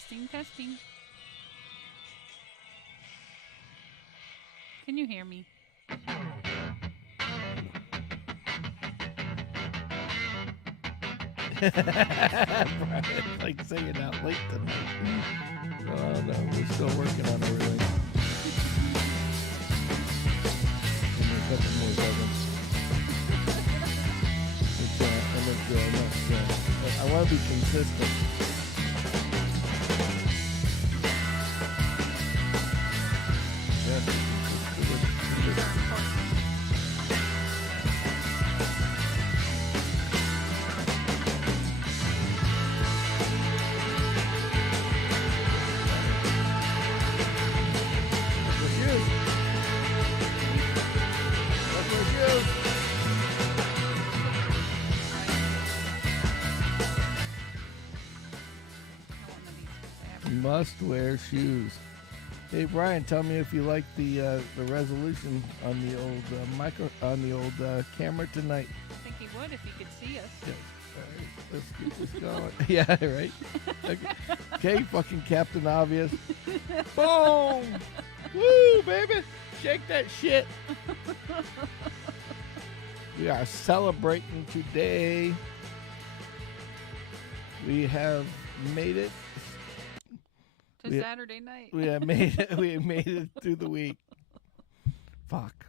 Testing, testing. Can you hear me? Brian's like saying out late tonight. Oh no, we're still working on everything. Give me a couple more seconds. I want to be consistent. Must wear shoes. Hey Brian, tell me if you like the resolution on the old camera tonight. I think he would if he could see us. Yes. All right, let's get this going. Yeah, right. Okay, fucking Captain Obvious. Boom! Woo, baby! Shake that shit. We are celebrating today. We have made it. Saturday night. We have made it. We have made it through the week. Fuck.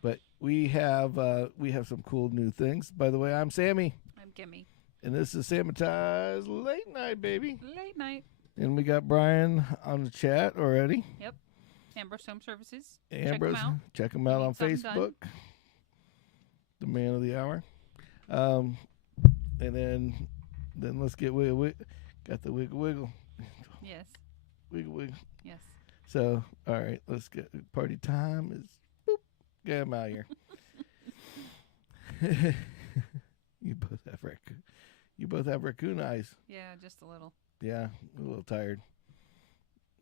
But we have some cool new things. By the way, I'm Sammy. I'm Kimmy. And this is Sammitized Late Night, baby. Late night. And we got Brian on the chat already. Yep. Ambrose Home Services. Ambrose, check him out on Facebook. The man of the hour. And then let's get got the wiggle wiggle. Yes. Wiggle wiggle. Yes. So, all right, let's get party time is boop. Get him out here. You both have raccoon eyes. Yeah, just a little. Yeah, a little tired.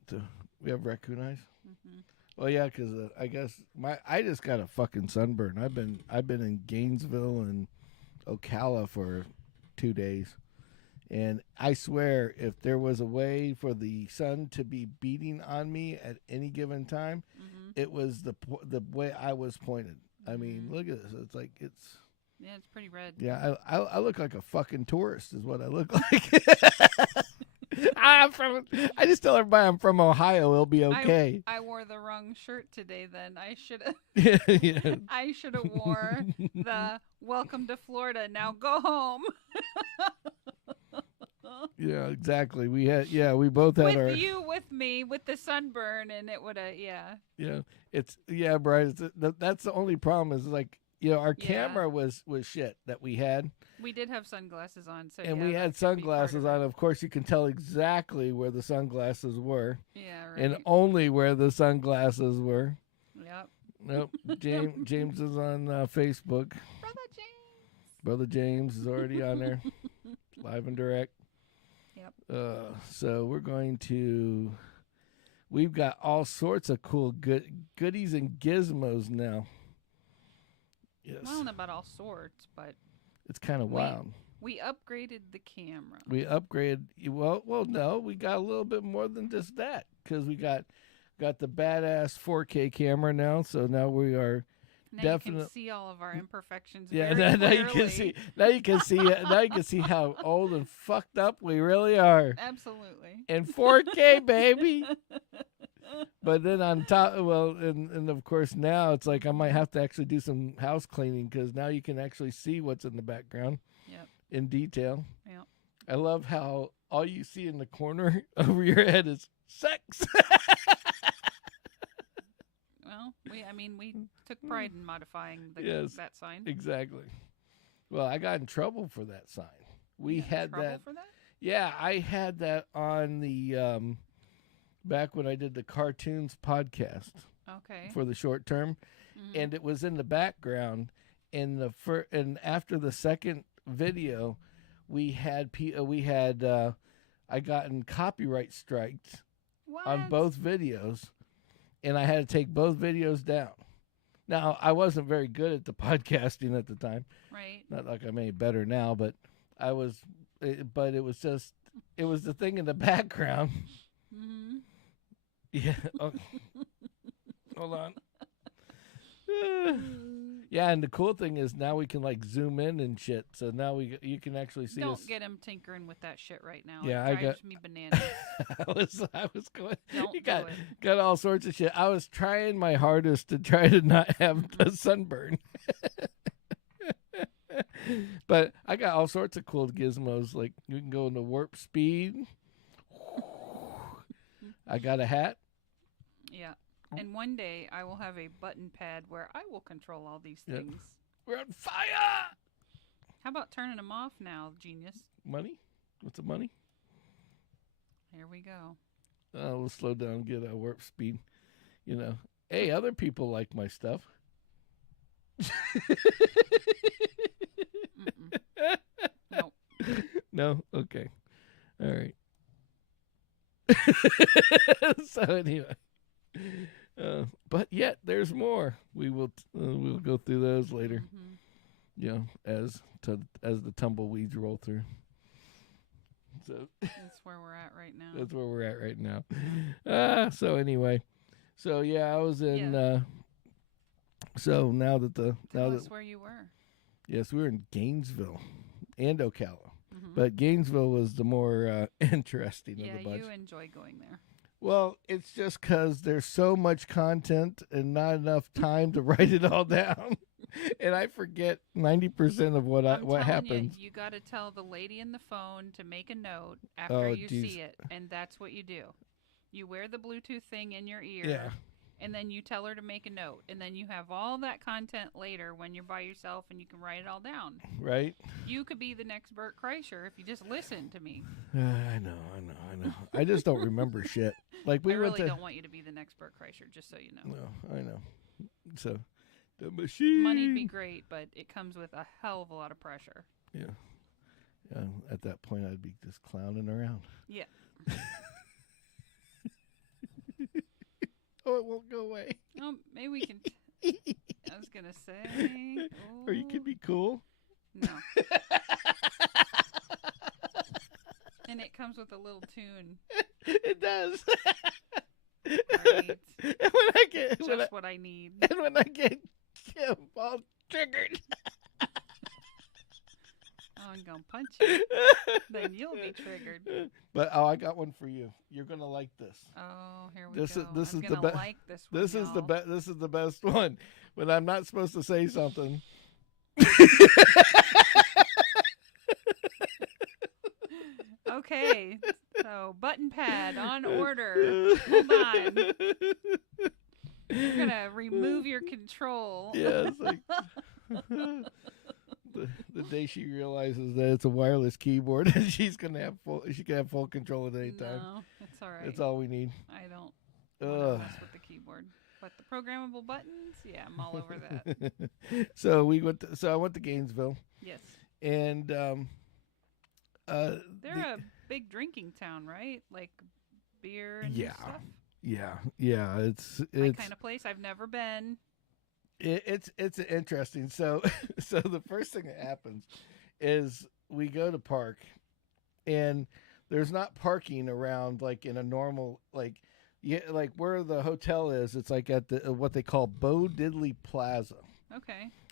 So we have raccoon eyes. Mm-hmm. Well, yeah, because I guess I just got a fucking sunburn. I've been in Gainesville and Ocala for 2 days. And I swear, if there was a way for the sun to be beating on me at any given time, it was the way I was pointed. I mean, look at this. It's like Yeah, it's pretty red. Yeah, I look like a fucking tourist, is what I look like. I just tell everybody I'm from Ohio. It'll be okay. I wore the wrong shirt today. Then I should have. Yeah. I should have wore the "Welcome to Florida. Now go home." Yeah, exactly. We both had with you with me with the sunburn, and it would have Yeah, Brian. That's the only problem is like our camera was shit that we had. We did have sunglasses on, so and we had sunglasses on. Of course, you can tell exactly where the sunglasses were. Yeah, right. And only where the sunglasses were. Yep. Nope. James is on Facebook. Brother James is already on there, live and direct. Yep. So we've got all sorts of cool goodies and gizmos now. Yes. Well, I don't know about all sorts, but it's kind of wild. We upgraded the camera. We upgraded. Well, no, we got a little bit more than just that because we got the badass 4K camera now. So now we are definitely you can see all of our imperfections. Yeah, very now you can see. Now you can see how old and fucked up we really are. Absolutely. In 4K, baby. But then on top, and of course now it's like I might have to actually do some house cleaning because now you can actually see what's in the background. Yep. In detail. Yep. I love how all you see in the corner over your head is sex. Well, we took pride in modifying that sign. Exactly. Well, I got in trouble for that sign. We had that. For that? Yeah, I had that on the back when I did the cartoons podcast. Okay. For the short term, and it was in the background. And after the second video, I gotten copyright strikes on both videos, and I had to take both videos down. Now, I wasn't very good at the podcasting at the time. Right. Not like I'm any better now, but but it was the thing in the background. Mm-hmm. Yeah. Oh, hold on. Yeah, and the cool thing is now we can like zoom in and shit. So now you can actually see us. Don't get him tinkering with that shit right now. Yeah, it drives me bananas. I was going. Don't You do it. got all sorts of shit. I was trying my hardest to try to not have a sunburn. But I got all sorts of cool gizmos. Like you can go into warp speed. I got a hat. Yeah. And one day I will have a button pad where I will control all these things. We're on fire! How about turning them off now, genius? Money? What's the money? Here we go. We'll slow down, get a warp speed. You know. Hey, other people like my stuff. Nope. No? Okay. All right. So anyway. But yet there's more. We'll go through those later. Mm-hmm. You know, as the tumbleweeds roll through. So that's where we're at right now. That's where we're at right now. So anyway, so yeah, I was in. Yeah. So now that Tell us where you were. Yes, we were in Gainesville and Ocala, Mm-hmm. but Gainesville was the more interesting of the bunch. Yeah, you enjoy going there. Well, it's just because there's so much content and not enough time to write it all down. And I forget 90% of what happens. You got to tell the lady in the phone to make a note after you see it, and that's what you do. You wear the Bluetooth thing in your ear, and then you tell her to make a note, and then you have all that content later when you're by yourself, and you can write it all down. Right? You could be the next Bert Kreischer if you just listen to me. I know. I just don't remember shit. Like I really don't want you to be the next Bert Kreischer, just so you know. No, I know. So, the machine. Money'd be great, but it comes with a hell of a lot of pressure. Yeah. At that point, I'd be just clowning around. Yeah. Oh, it won't go away. Oh, maybe we can. I was going to say. Or you could be cool. No. And it comes with a little tune. It does. Great. And when I get what I need. And when I get all triggered. Oh, I'm going to punch you. Then you'll be triggered. But I got one for you. You're going to like this. Oh, here we go. This is the best. Like this one, this is the best. This is the best one. But I'm not supposed to say something. Okay. So, button pad on order. Hold on. You're going to remove your control. Yeah, it's like the day she realizes that it's a wireless keyboard and she can have full control at any time. No, it's all right. That's all we need. I don't want to mess with the keyboard. But the programmable buttons, yeah, I'm all over that. So I went to Gainesville. Yes. And they're a big drinking town, right? Like beer and stuff. Yeah. It's my kind of place. I've never been. It's interesting. So the first thing that happens is we go to park, and there's not parking around like in a normal like where the hotel is. It's like at the what they call Bo Diddley Plaza.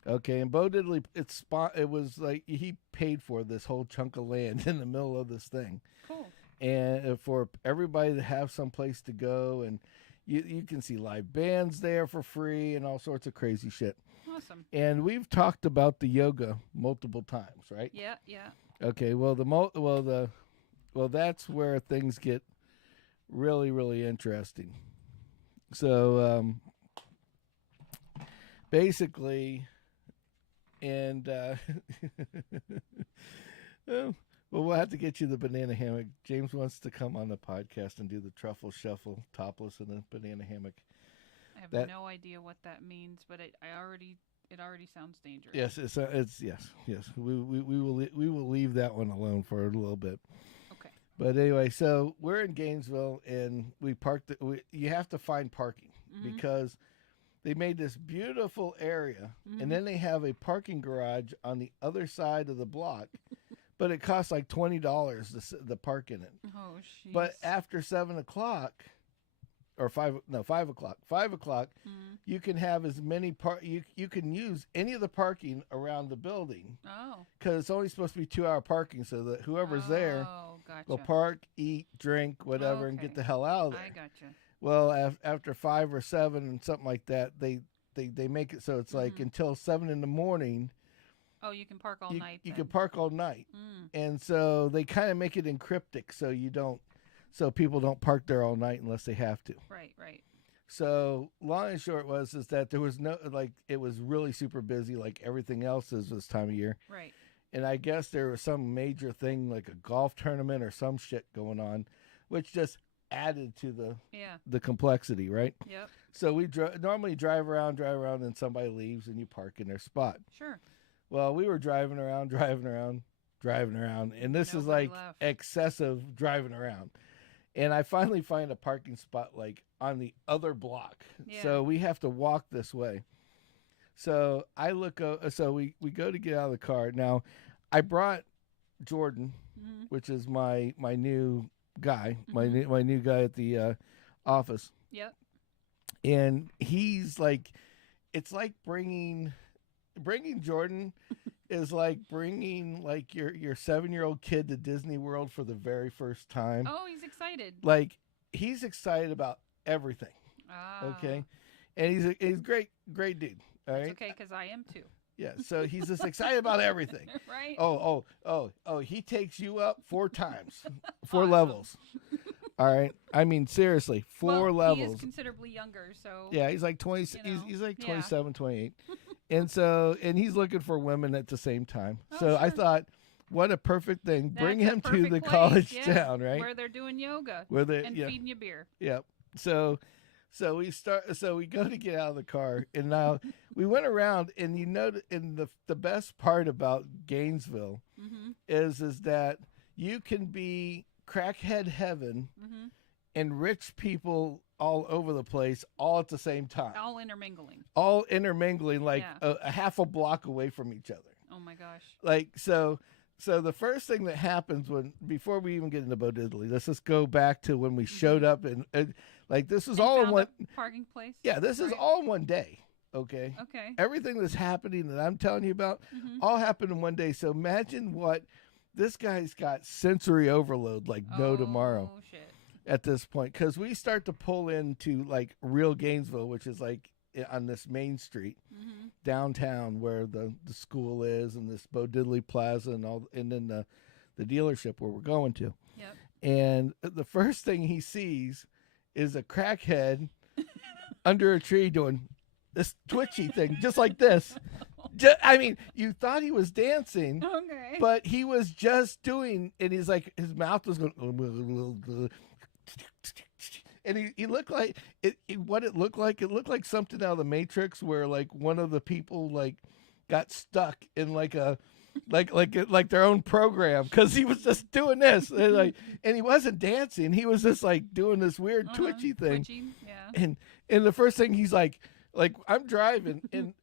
Okay, and Bo Diddley, it was like he paid for this whole chunk of land in the middle of this thing. Cool. And for everybody to have some place to go, and you can see live bands there for free and all sorts of crazy shit. Awesome. And we've talked about the yoga multiple times, right? Yeah. Okay, well that's where things get really, really interesting. So basically, and well, we'll have to get you the banana hammock. James wants to come on the podcast and do the truffle shuffle topless in a banana hammock. I have no idea what that means, but it already sounds dangerous. Yes, yes. We will leave that one alone for a little bit. Okay. But anyway, so we're in Gainesville, and we parked. You have to find parking because they made this beautiful area, and then they have a parking garage on the other side of the block. but it costs like $20 to park in it. Oh, jeez. But after 7 o'clock, or 5 o'clock, you can have as many you can use any of the parking around the building. Oh. Because it's only supposed to be 2-hour parking, so that whoever's there gotcha. will park, eat, drink, whatever, and get the hell out of there. I gotcha. Well, after 5 or 7 and something like that, they make it so it's like until 7 in the morning. Oh, you can park all night. You can park all night, and so they kind of make it encryptic, so people don't park there all night unless they have to. Right. So long and short is that there was no, like, it was really super busy, like everything else is this time of year. Right. And I guess there was some major thing like a golf tournament or some shit going on, which just added to the complexity, right? Yep. So we normally drive around, and somebody leaves, and you park in their spot. Sure. Well, we were driving around, and this is like excessive driving around. And I finally find a parking spot like on the other block. Yeah. So we have to walk this way. So I look, so we go to get out of the car. Now, I brought Jordan, which is my new guy, my new guy at the office. Yep. And he's like, it's like bringing Jordan is like bringing like your 7-year-old kid to Disney World for the very first time. Oh, he's excited. Like, he's excited about everything. Okay, and he's great dude. All right. It's okay, because I am too. Yeah, so he's just excited about everything. Right. Oh, he takes you up 4 times, 4 levels. All right. I mean, seriously, 4 levels. He is considerably younger, so. Yeah, he's like 20. He's like 27, 28. And he's looking for women at the same time. So sure. I thought, what a perfect thing. Bring him to the college town, right? Where they're doing yoga and feeding you beer. Yep. So we go to get out of the car, and now we went around, and and the best part about Gainesville is that you can be crackhead heaven and rich people all over the place all at the same time. All intermingling like a half a block away from each other. Oh my gosh. Like, so the first thing that happens before we even get into Bo Diddley, let's just go back to when we showed up and like this is all in one parking place. Yeah, this is all in one day. Okay. Everything that's happening that I'm telling you about all happened in one day. So imagine what this guy's got sensory overload like no tomorrow. Oh shit. At this point, because we start to pull into like real Gainesville, which is like on this main street downtown where the school is, and this Bo Diddley Plaza and then the dealership where we're going to. Yep. And the first thing he sees is a crackhead under a tree doing this twitchy thing, just like this. I mean, you thought he was dancing, but he was just doing, and he's like, his mouth was going, and he looked like what it looked like. It looked like something out of the Matrix, where like one of the people like got stuck in like a like their own program, because he was just doing this, and he wasn't dancing. He was just like doing this weird twitchy thing. And the first thing he's like I'm driving and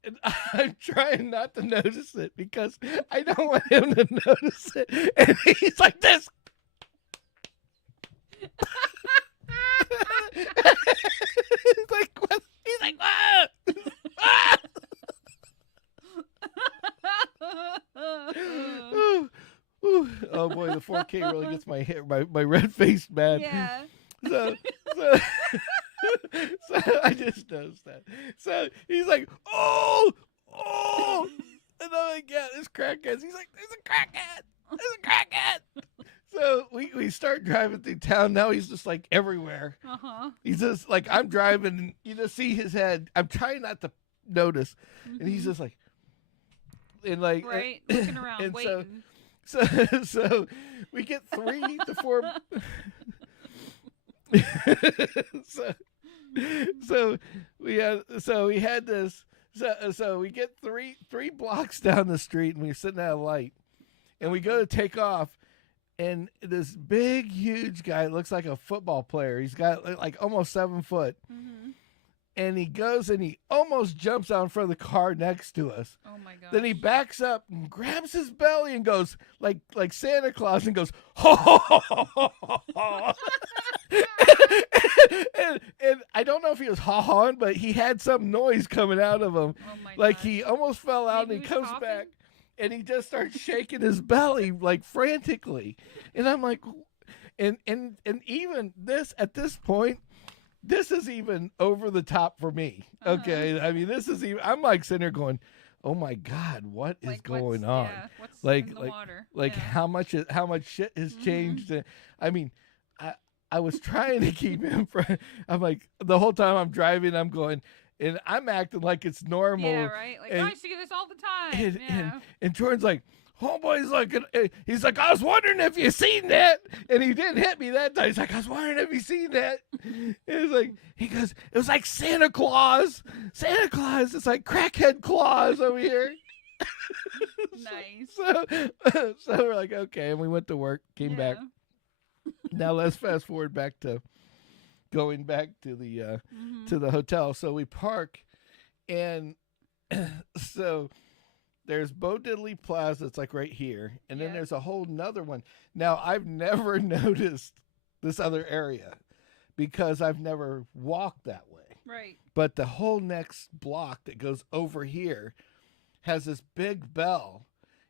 I'm trying not to notice it because I don't want him to notice it. And he's like this. He's like, what? He's like, what? Oh boy, the 4K really gets my hair, my red face mad. Yeah. So I just noticed that. So he's like, oh, and I'm like, yeah, this crackhead. He's like, there's a crackhead. So we start driving through town. Now he's just like everywhere. He's just like, I'm driving, and you just see his head. I'm trying not to notice, and he's just like, and like, looking around, and waiting. So we get 3 to 4. So we had this. So we get three blocks down the street, and we're sitting at a light, and we go to take off, and this big, huge guy looks like a football player. He's got like almost 7 foot, And he goes and he almost jumps out in front of the car next to us. Oh my god! Then he backs up and grabs his belly and goes like Santa Claus and goes ho ho ho ho ho ho. And I don't know if he was ha-hawing, but he had some noise coming out of him. Oh my like gosh. He almost fell out. Maybe And he comes coughing? back and he just starts shaking his belly like frantically. And I'm like, and even this at this point, this is even over the top for me. Okay. I mean, this is even, I'm like sitting there going, oh my God, what is going on? Yeah, what's like, in the like, water? like Yeah. how much shit has changed. I mean, I was trying to keep him from, I'm like, the whole time I'm driving, I'm going, and I'm acting like it's normal. Yeah, right? Like, I see this all the time. And Jordan's like, homeboy's like, he's like, I was wondering if you seen that. And he didn't hit me that time. He's like, I was wondering if you seen that. He goes, it was like Santa Claus. Santa Claus. It's like crackhead Claus over here. Nice. So we're like, okay. And we went to work, came back. Now let's fast forward back to going back to the hotel. So we park, and so there's Bo Diddley Plaza. It's like right here, and then there's a whole nother one. Now I've never noticed this other area because I've never walked that way. Right. But the whole next block that goes over here has this big bell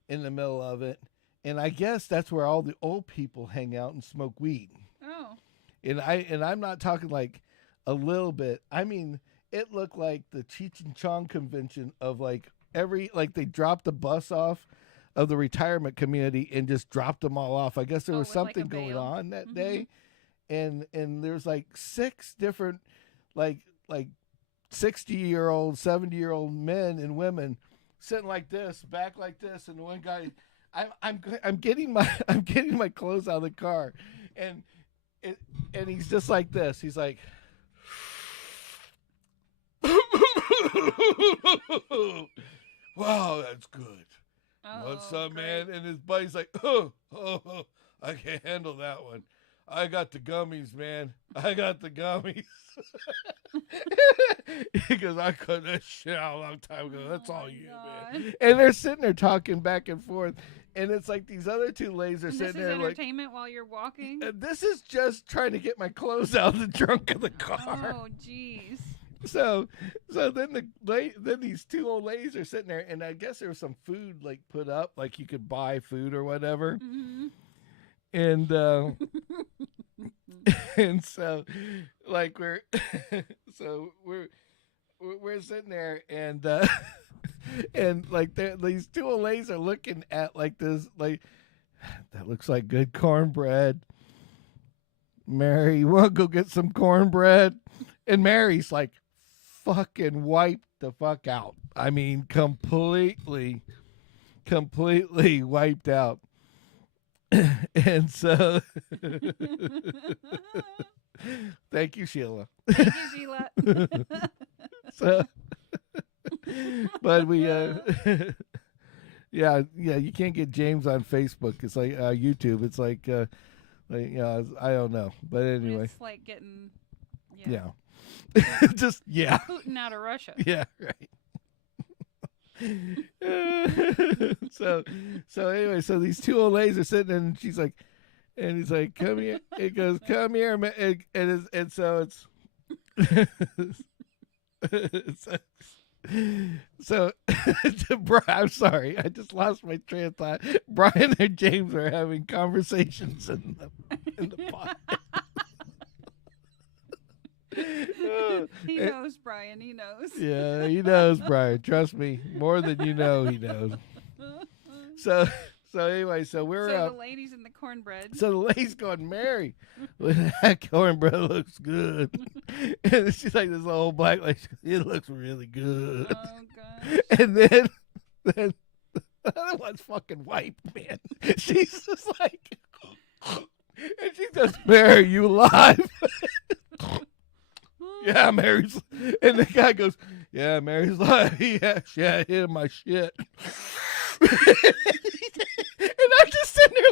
in the middle of it. And I guess that's where all the old people hang out and smoke weed. Oh. And I'm not talking like a little bit. I mean, it looked like the Cheech and Chong convention of like they dropped the bus off of the retirement community and just dropped them all off. I guess there was something going on that day. And there's like 6 different like 60-year-old, 70-year-old men and women sitting like this, back like this, and the one guy, I'm getting my clothes out of the car, and he's just like this. He's like, wow, that's good. What's up, man? And his buddy's like, oh, I can't handle that one. I got the gummies, man. I got the gummies. He goes, I cut that shit out a long time ago. That's all you, man. And they're sitting there talking back and forth. And it's like these other 2 ladies are sitting there like... This is entertainment while you're walking? This is just trying to get my clothes out of the trunk of the car. Oh, jeez. So then then these 2 old ladies are sitting there, and I guess there was some food like put up, like you could buy food or whatever. Mm-hmm. And and so like we're sitting there, and and like these 2 old ladies are looking at like this, like, that looks like good cornbread. Mary, you want to go get some cornbread? And Mary's like fucking wiped the fuck out. I mean, completely wiped out. And so thank you, Sheila. Thank you, Sheila. So but we yeah, you can't get James on Facebook. It's like YouTube. It's like I don't know. But anyway. It's like getting just Putin out of Russia. Yeah, right. So anyway, so these 2 old ladies are sitting, and he's like, come here. It goes, come here, man. And so so I'm sorry, I just lost my train of thought. Brian and James are having conversations in the pod. He knows, Brian. He knows. Yeah, he knows, Brian. Trust me, more than you know, he knows. So anyway, so we're the ladies in the cornbread. So the lady's going, Mary, that cornbread looks good. And she's like, this old black lady, it looks really good. Oh gosh. And then the other one's fucking white, man. She's just like, and she goes, Mary, you alive? Yeah, Mary's, and the guy goes, yeah, Mary's like, yeah, I hit my shit. And I'm just sitting there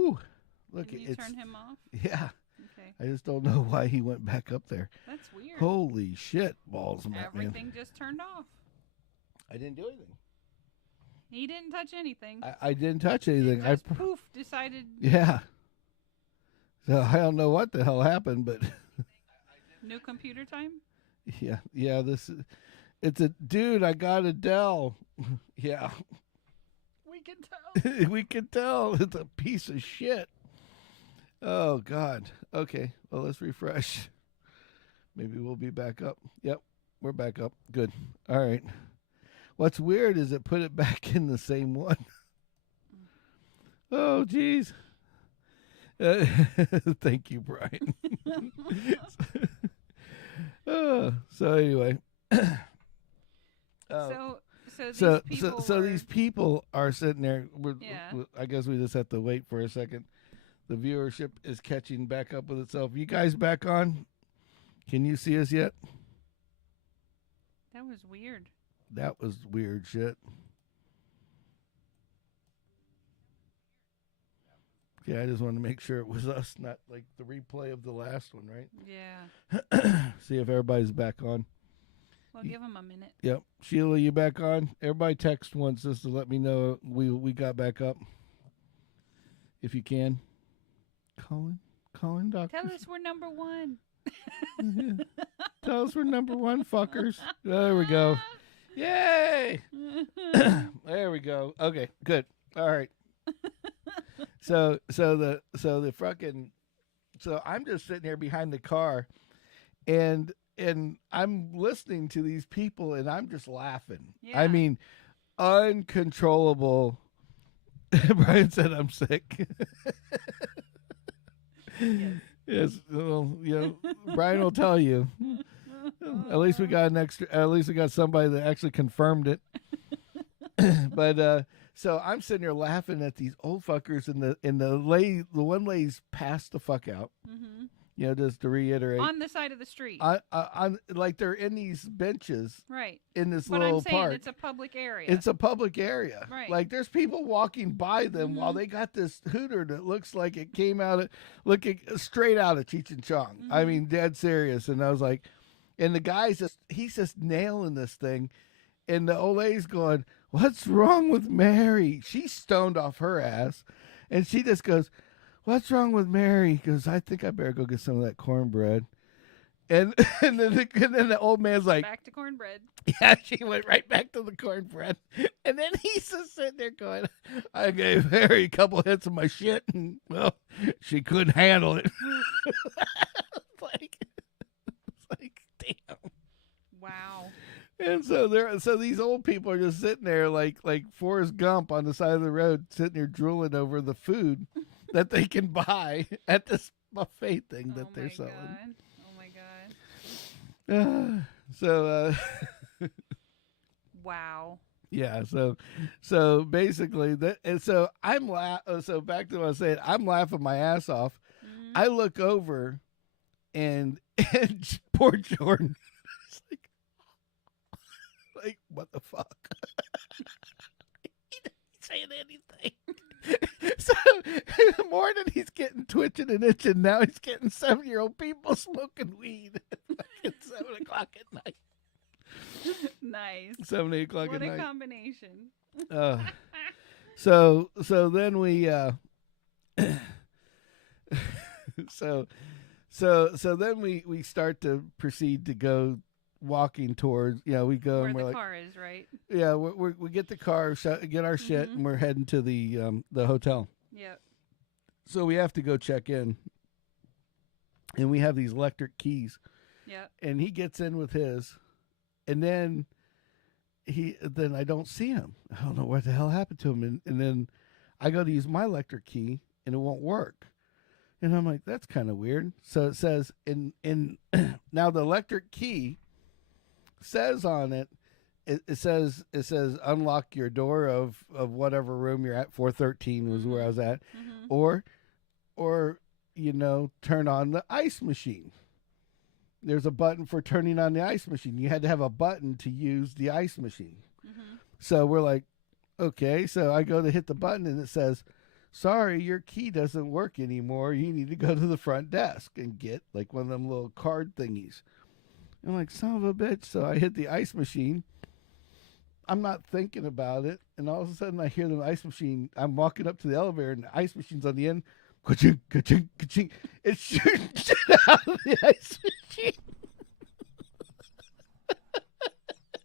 Whew. Look, Did you turn him off? Yeah. Okay. I just don't know why he went back up there. That's weird. Holy shit, balls, man. Everything just turned off. I didn't do anything. He didn't touch anything. I didn't touch anything. Just poof, decided. Yeah. So I don't know what the hell happened, but. New computer time? Yeah. It's a dude. I got a Dell. Yeah. We can tell. We can tell. It's a piece of shit. Oh, God. Okay. Well, let's refresh. Maybe we'll be back up. Yep. We're back up. Good. All right. What's weird is it put it back in the same one. Oh, geez. Thank you, Brian. So anyway. So these people are sitting there. I guess we just have to wait for a second. The viewership is catching back up with itself. You guys back on? Can you see us yet? That was weird. That was weird shit. Yeah, I just wanted to make sure it was us, not like the replay of the last one, right? Yeah. See if everybody's back on. Well, give them a minute. Yep. Sheila, you back on? Everybody text once just to let me know we got back up. If you can. Colin, doctor. Tell us we're number one. Tell us we're number one, fuckers. There we go. Yay! There we go. Okay, good. All right. So I'm just sitting here behind the car, and I'm listening to these people, and I'm just laughing. Yeah. I mean, uncontrollable. Brian said I'm sick. Yes. Well, Brian will tell you. At least we got somebody that actually confirmed it. But so I'm sitting here laughing at these old fuckers, and the one lady's passed the fuck out. Mm-hmm. Just to reiterate, on the side of the street, on like they're in these benches, right? In this but little I'm saying park. It's a public area. It's a public area, right? Like there's people walking by them while they got this hooter that looks like it came looking straight out of Cheech and Chong. Mm-hmm. I mean, dead serious. And I was like, and the guy's he's just nailing this thing, and the old lady's going, "What's wrong with Mary?" She's stoned off her ass, and she just goes, "What's wrong with Mary?" Because I think I better go get some of that cornbread. And then the old man's like, back to cornbread. Yeah, she went right back to the cornbread. And then he's just sitting there going, I gave Mary a couple hits of my shit, and well, she couldn't handle it. It's like, damn. Wow. And so these old people are just sitting there like Forrest Gump on the side of the road, sitting there drooling over the food that they can buy at this buffet thing that they're selling. God. Oh my God. Wow. Yeah. So basically so so back to what I was saying, I'm laughing my ass off. Mm-hmm. I look over and poor Jordan is like, what the fuck? He didn't say anything. So in the morning he's getting twitching and itching. Now he's getting 7-year-old people smoking weed at 7 o'clock at night. Nice. 7, 8 o'clock at night. What a combination. So then we so then we start to proceed to go walking towards, we go where and we're the car is, right? Yeah, we get the car, get our shit, and we're heading to the hotel. Yep. So we have to go check in, and we have these electric keys. Yep. And he gets in with his, and then I don't see him. I don't know what the hell happened to him, and then I go to use my electric key, and it won't work. And I'm like, that's kind of weird. So it says in now the electric key says on it says unlock your door of whatever room you're at. 413 was where I was at. Mm-hmm. Or turn on the ice machine. There's a button for turning on the ice machine. You had to have a button to use the ice machine. Mm-hmm. So we're like, okay. So I go to hit the button and it says sorry, your key doesn't work anymore. You need to go to the front desk and get like one of them little card thingies. I'm like, son of a bitch. So I hit the ice machine. I'm not thinking about it. And all of a sudden I hear the ice machine. I'm walking up to the elevator and the ice machine's on the end. Ka-ching, ka-ching, ka-ching. It's shooting shit out of the ice machine.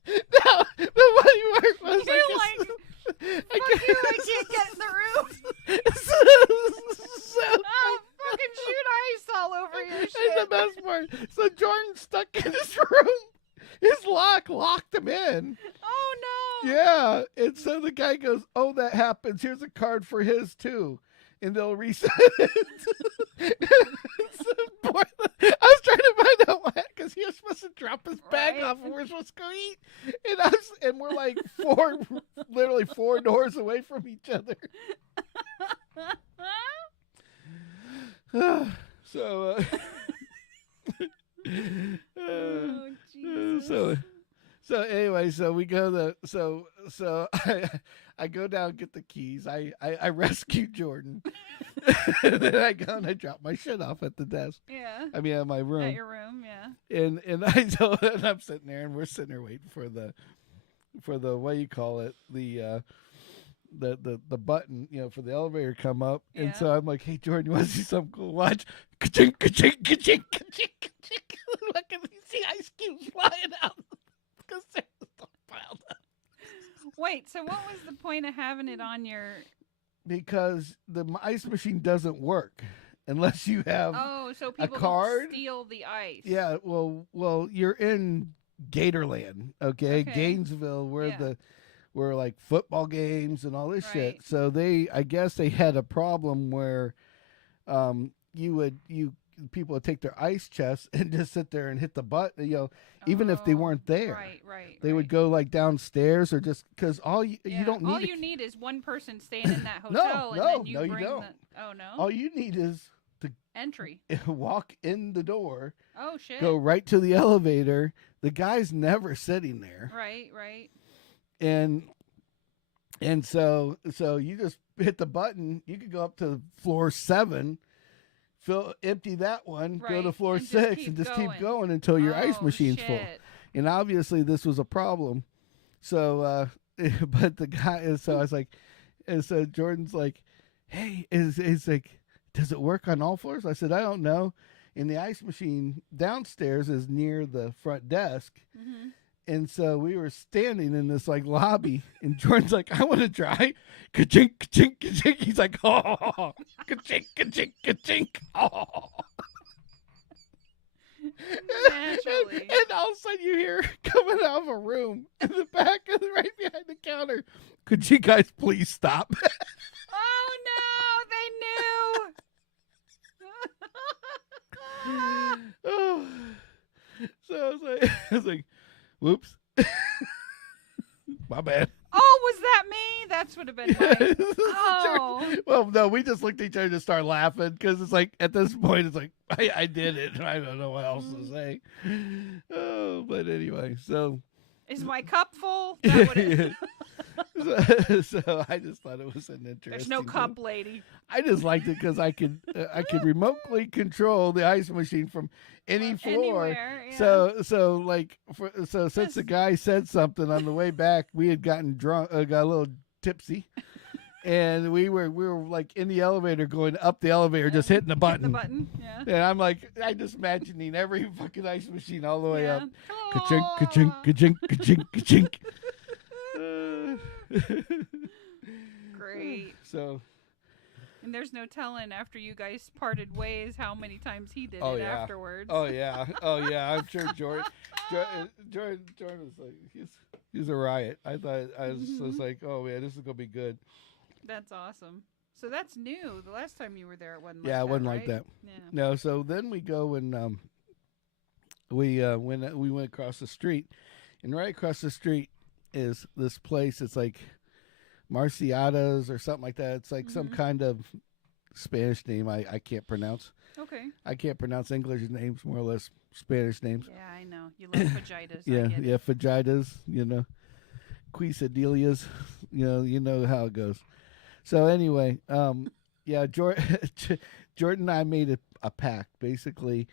No, the funny part was fuck you, I can't get in the room. Oh, fucking shoot ice all over your shit. That's the best part. So Jordan's stuck in his room. His lock locked him in. Oh, no. Yeah. And so the guy goes, oh, that happens. Here's a card for his, too. And they'll reset it. I was trying to find out why, because he was supposed to drop his bag off and we're supposed to go eat. And we're like literally four doors away from each other. So, oh, Jesus. So anyway, so we go so I go down and get the keys. I rescue Jordan. And then I go and I drop my shit off at the desk. Yeah. I mean, at my room. At your room, yeah. And I'm sitting there and we're sitting there waiting for the what do you call it, the button, for the elevator to come up. Yeah. And so I'm like, hey Jordan, you want to see something cool? Watch. Ka-ching, ka-ching, ka-ching, ka-ching, ka-ching. Look at me, see ice cubes flying out. Because they're piled up. Wait, so what was the point of having it on your... Because the ice machine doesn't work unless you have so people a card. Don't steal the ice. Yeah, well, you're in Gatorland, okay? Gainesville, where like football games and all this shit. So I guess they had a problem where people would take their ice chests and just sit there and hit the button, even if they weren't there. Right. They would go like downstairs or just because you don't need. All you need is one person staying in that hotel. and then you bring you don't. Oh no. All you need is to entry. Walk in the door. Oh shit. Go right to the elevator. The guy's never sitting there. Right. And so you just hit the button. You could go up to floor 7. Empty that one, go to floor 6, and just keep going until your ice machine's full. And obviously, this was a problem. So, but the guy, so I was like, and so Jordan's like, hey, is like, does it work on all floors? I said, I don't know. And the ice machine downstairs is near the front desk. Mm-hmm. And so we were standing in this like lobby, and Jordan's like, I want to try. Ka-chink, ka-chink, ka-chink. He's like, oh, ka-chink, ka-chink, ka-chink. Oh. Naturally. And all of a sudden you hear coming out of a room in the back and right behind the counter, could you guys please stop? Oh no, they knew. Oh. So I was like, whoops. My bad. Oh, was that me? That's would have been mine. Oh. Well, no, we just looked at each other and started laughing because it's like, at this point, it's like, I did it. I don't know what else to say. Oh, but anyway, so. Is my cup full? That so I just thought it was an interesting. There's no cup, lady. I just liked it because I could remotely control the ice machine from any floor. Anywhere, yeah. So since the guy said something on the way back, we had gotten drunk, got a little tipsy, and we were like in the elevator, going up the elevator, just hitting the button. Yeah. And I'm like, I just imagining every fucking ice machine all the way up. Oh. Ka-chink, ka-chink, ka-chink, ka-chink, ka-chink. Great. So. And there's no telling after you guys parted ways how many times he did it afterwards. Oh yeah. I'm sure Jordan was like, he's a riot. I was like, oh man, this is gonna be good. That's awesome. So that's new. The last time you were there, it wasn't. Yeah, like it wasn't that, like that. Yeah. No. So then we go and we went across the street, and right across the street is this place. It's like Marciatas or something like that. It's like some kind of Spanish name I can't pronounce. Okay. I can't pronounce English names, more or less Spanish names. Yeah, I know. You love fajitas. Yeah, fajitas, quesadillas, you know how it goes. So anyway, Yeah, Jordan and I made a pact. Basically,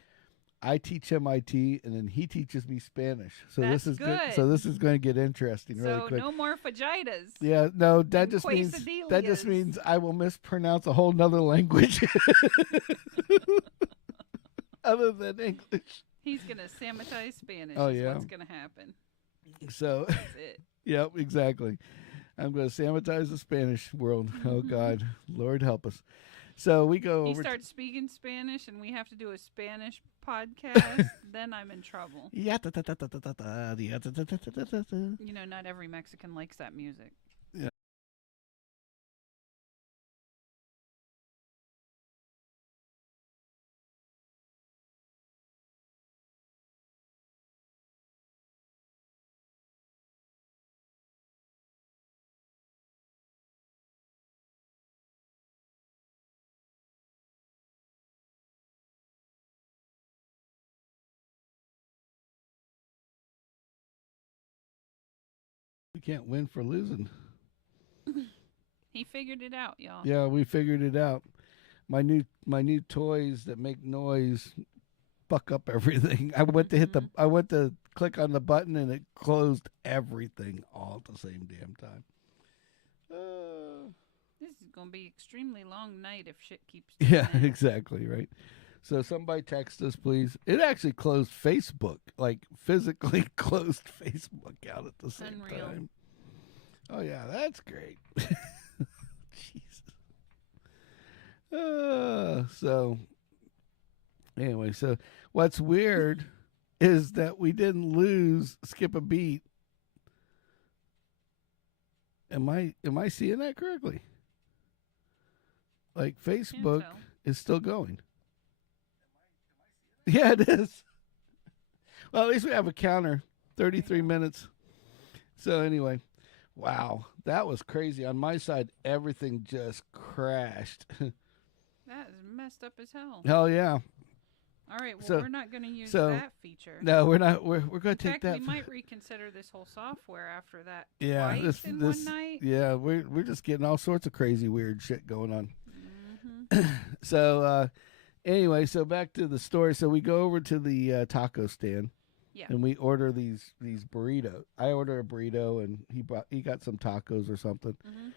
I teach him IT, and then he teaches me Spanish. So That's this is good. So this is going to get interesting really quick. So no more fajitas. Yeah, no, that just means I will mispronounce a whole nother language other than English. He's gonna Sammitize Spanish. Oh, is yeah. what's gonna happen. So that's it. Yep, exactly. I'm going to Sammitize the Spanish world. Oh God, Lord help us. So we go. He starts speaking Spanish, and we have to do a Spanish podcast. Then I'm in trouble. Yeah. You know, not every Mexican likes that music. Yeah. We can't win for losing. He figured it out, y'all. Yeah, we figured it out. My new toys that make noise fuck up everything. I went to click on the button and it closed everything all at the same damn time. This is gonna be extremely long night if shit keeps. Yeah, exactly right. So somebody text us, please. It actually closed Facebook, like physically closed Facebook out at the same time. Oh yeah, that's great. Jesus. So anyway, so what's weird is that we didn't skip a beat. Am I seeing that correctly? Like Facebook is still going. Yeah, it is. Well, at least we have a counter. 33 minutes. So anyway, wow, that was crazy. On my side, everything just crashed. That is messed up as hell. Hell yeah. All right, well, we're not going to use that feature. No, we're not. We're going to take that. We might reconsider this whole software after that. Yeah, one night. Yeah, we're just getting all sorts of crazy, weird shit going on. Mm-hmm. So anyway, so back to the story. So we go over to the taco stand. Yeah. And we order these burritos. I order a burrito, and he got some tacos or something. Mm-hmm.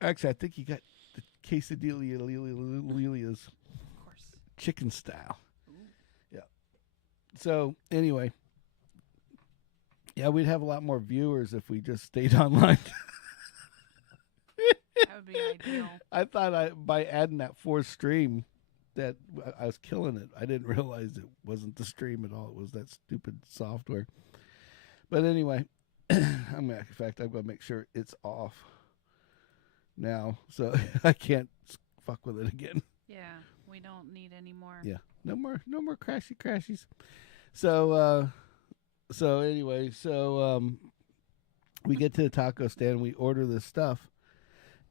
Actually, I think he got the quesadillas, of course, chicken style. Ooh. Yeah. So anyway, yeah, we'd have a lot more viewers if we just stayed online. That would be ideal. I thought by adding that fourth stream, that I was killing it. I didn't realize it wasn't the stream at all. It was that stupid software. But anyway, in fact, I'm going to make sure it's off now, so I can't fuck with it again. Yeah, we don't need any more. Yeah, no more crashies. So anyway, we get to the taco stand. We order this stuff,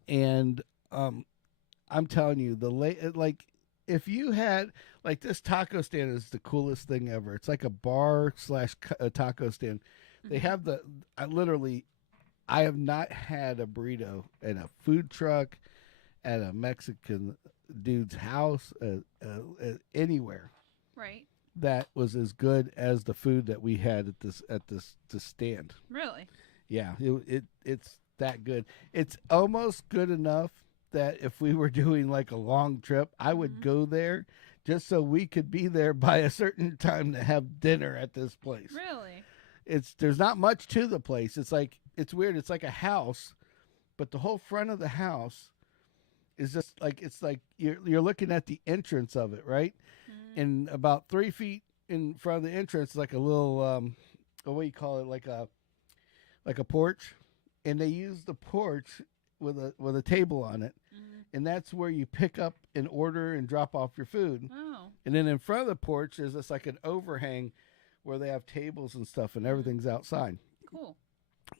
and I'm telling you, if you had, like, this taco stand is the coolest thing ever. It's like a bar / a taco stand. Mm-hmm. They have I have not had a burrito in a food truck, at a Mexican dude's house, anywhere. Right. That was as good as the food that we had at this stand. Really? Yeah, it's that good. It's almost good enough that if we were doing like a long trip, I would go there just so we could be there by a certain time to have dinner at this place. Really? There's not much to the place. It's weird. It's like a house, but the whole front of the house is just like, it's like you're looking at the entrance of it, right? Mm-hmm. And about 3 feet in front of the entrance is like a little what do you call it? Like a porch, and they use the porch with a table on it, and that's where you pick up and order and drop off your food. Oh. And then in front of the porch is just like an overhang where they have tables and stuff, and everything's outside. Cool.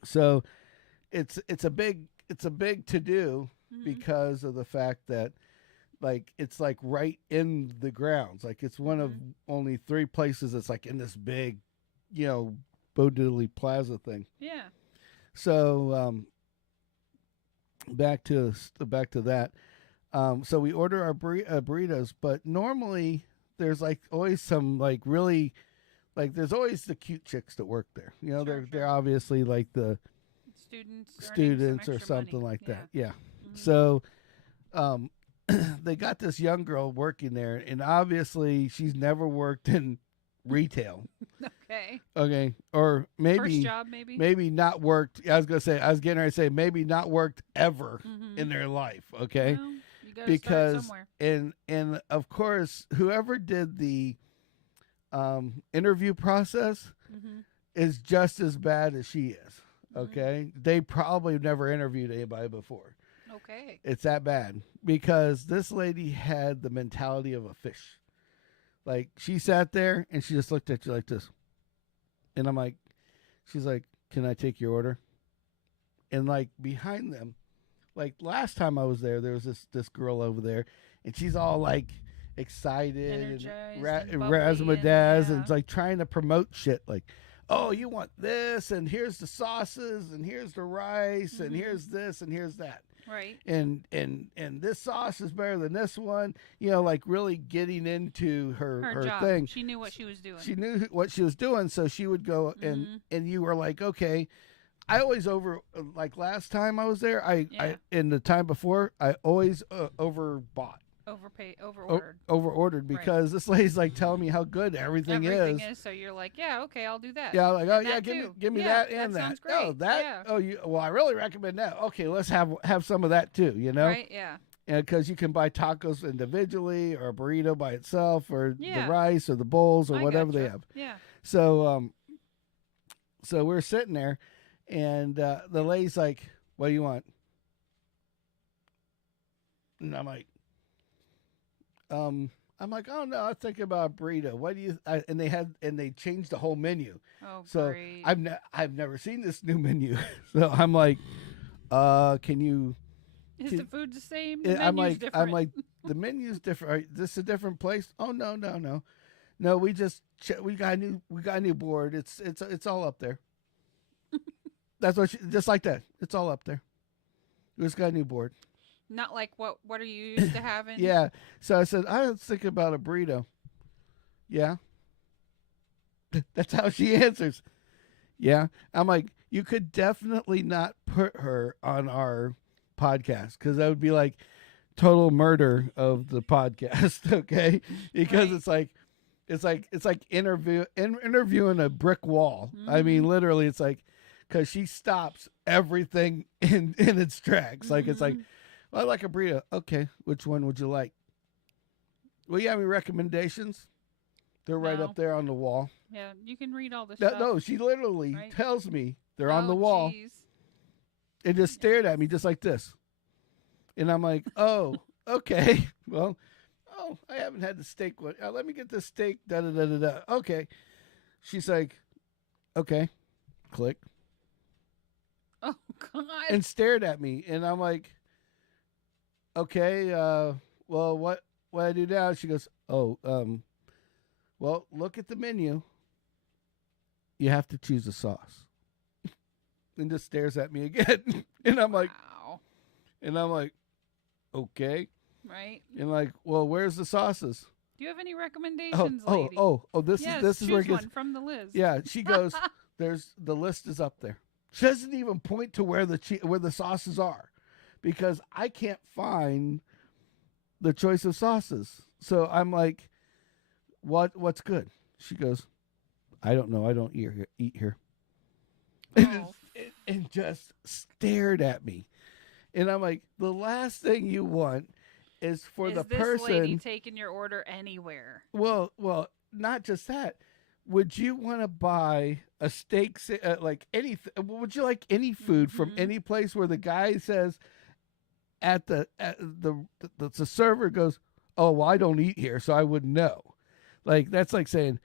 So it's a big to do because of the fact that, like, it's like right in the grounds. Like, it's one of only 3 places that's like in this big, Bodilly Plaza thing. Yeah. So back to that. So we order our burritos, but normally there's like always some like really, like there's always the cute chicks that work there. You know, they're obviously like the students or something money. Like that. Yeah. Mm-hmm. So, they got this young girl working there, and obviously she's never worked in retail. Okay. Or maybe first job, maybe not worked. I was getting ready to say maybe not worked ever in their life. Okay. Well, you gotta start somewhere. and of course, whoever did the interview process is just as bad as she is. Okay. They probably never interviewed anybody before. Okay. It's that bad because this lady had the mentality of a fish. Like, she sat there and she just looked at you like this. And I'm like, she's like, can I take your order? And like behind them, like last time I was there was this girl over there, and she's all like excited and razzmatazz, and it's like trying to promote shit like, oh, you want this, and here's the sauces, and here's the rice, and here's this, and here's that. Right. And this sauce is better than this one. You know, like really getting into her job. thing. She knew what she was doing. She knew what she was doing, so she would go and you were like, okay. I always like last time I was there, I in the time before, I always overbought. Overordered because this lady's like telling me how good everything is. So you're like, yeah, okay, I'll do that. Yeah, like, oh yeah, give me that and that. Sounds great. Oh, that. Yeah. Oh, well, I really recommend that. Okay, let's have some of that too. You know, right? Yeah. Because you can buy tacos individually, or a burrito by itself, or the rice, or the bowls, or whatever they have. Yeah. So so we're sitting there, and the lady's like, "What do you want?" And I'm like, oh no, I was thinking about a burrito. What do you? And they changed the whole menu. Oh, so great. I've never seen this new menu. So I'm like, can you? Is the food the same? I'm like, the menu's different. Is this a different place? Oh no. No, we got a new board. It's all up there. That's what just like that. It's all up there. We just got a new board. Not like what are you used to having? Yeah. So I said, I was thinking about a burrito. Yeah. That's how she answers. Yeah. I'm like, you could definitely not put her on our podcast, because that would be like total murder of the podcast. Okay. Because it's like interviewing a brick wall. I mean, literally, it's like, because she stops everything in its tracks. Like, it's like, well, I like a burrito. Okay, which one would you like? Well, you have any recommendations? They're right up there on the wall. Yeah, you can read all the stuff. No, she literally tells me they're on the wall. Geez. And just stared at me just like this. And I'm like, oh, okay. Well, I haven't had the steak one. Let me get the steak. Da-da-da-da-da. Okay. She's like, okay. Click. Oh, God. And stared at me. And I'm like, okay, well, what I do now? She goes, oh, well, look at the menu. You have to choose a sauce. And just stares at me again. And I'm like, wow. And I'm like, okay. Right. And like, well, where's the sauces? Do you have any recommendations, lady? This is where it gets one from the list. Yeah, she goes, the list is up there. She doesn't even point to where the sauces are, because I can't find the choice of sauces. So I'm like, what's good? She goes, I don't know. I don't eat here. Oh. And just stared at me. And I'm like, the last thing you want is the person. This lady taking your order anywhere? Well, not just that. Would you want to buy a steak, like anything? Would you like any food from any place where the guy says the server goes, oh, well, I don't eat here, so I wouldn't know. Like, that's like saying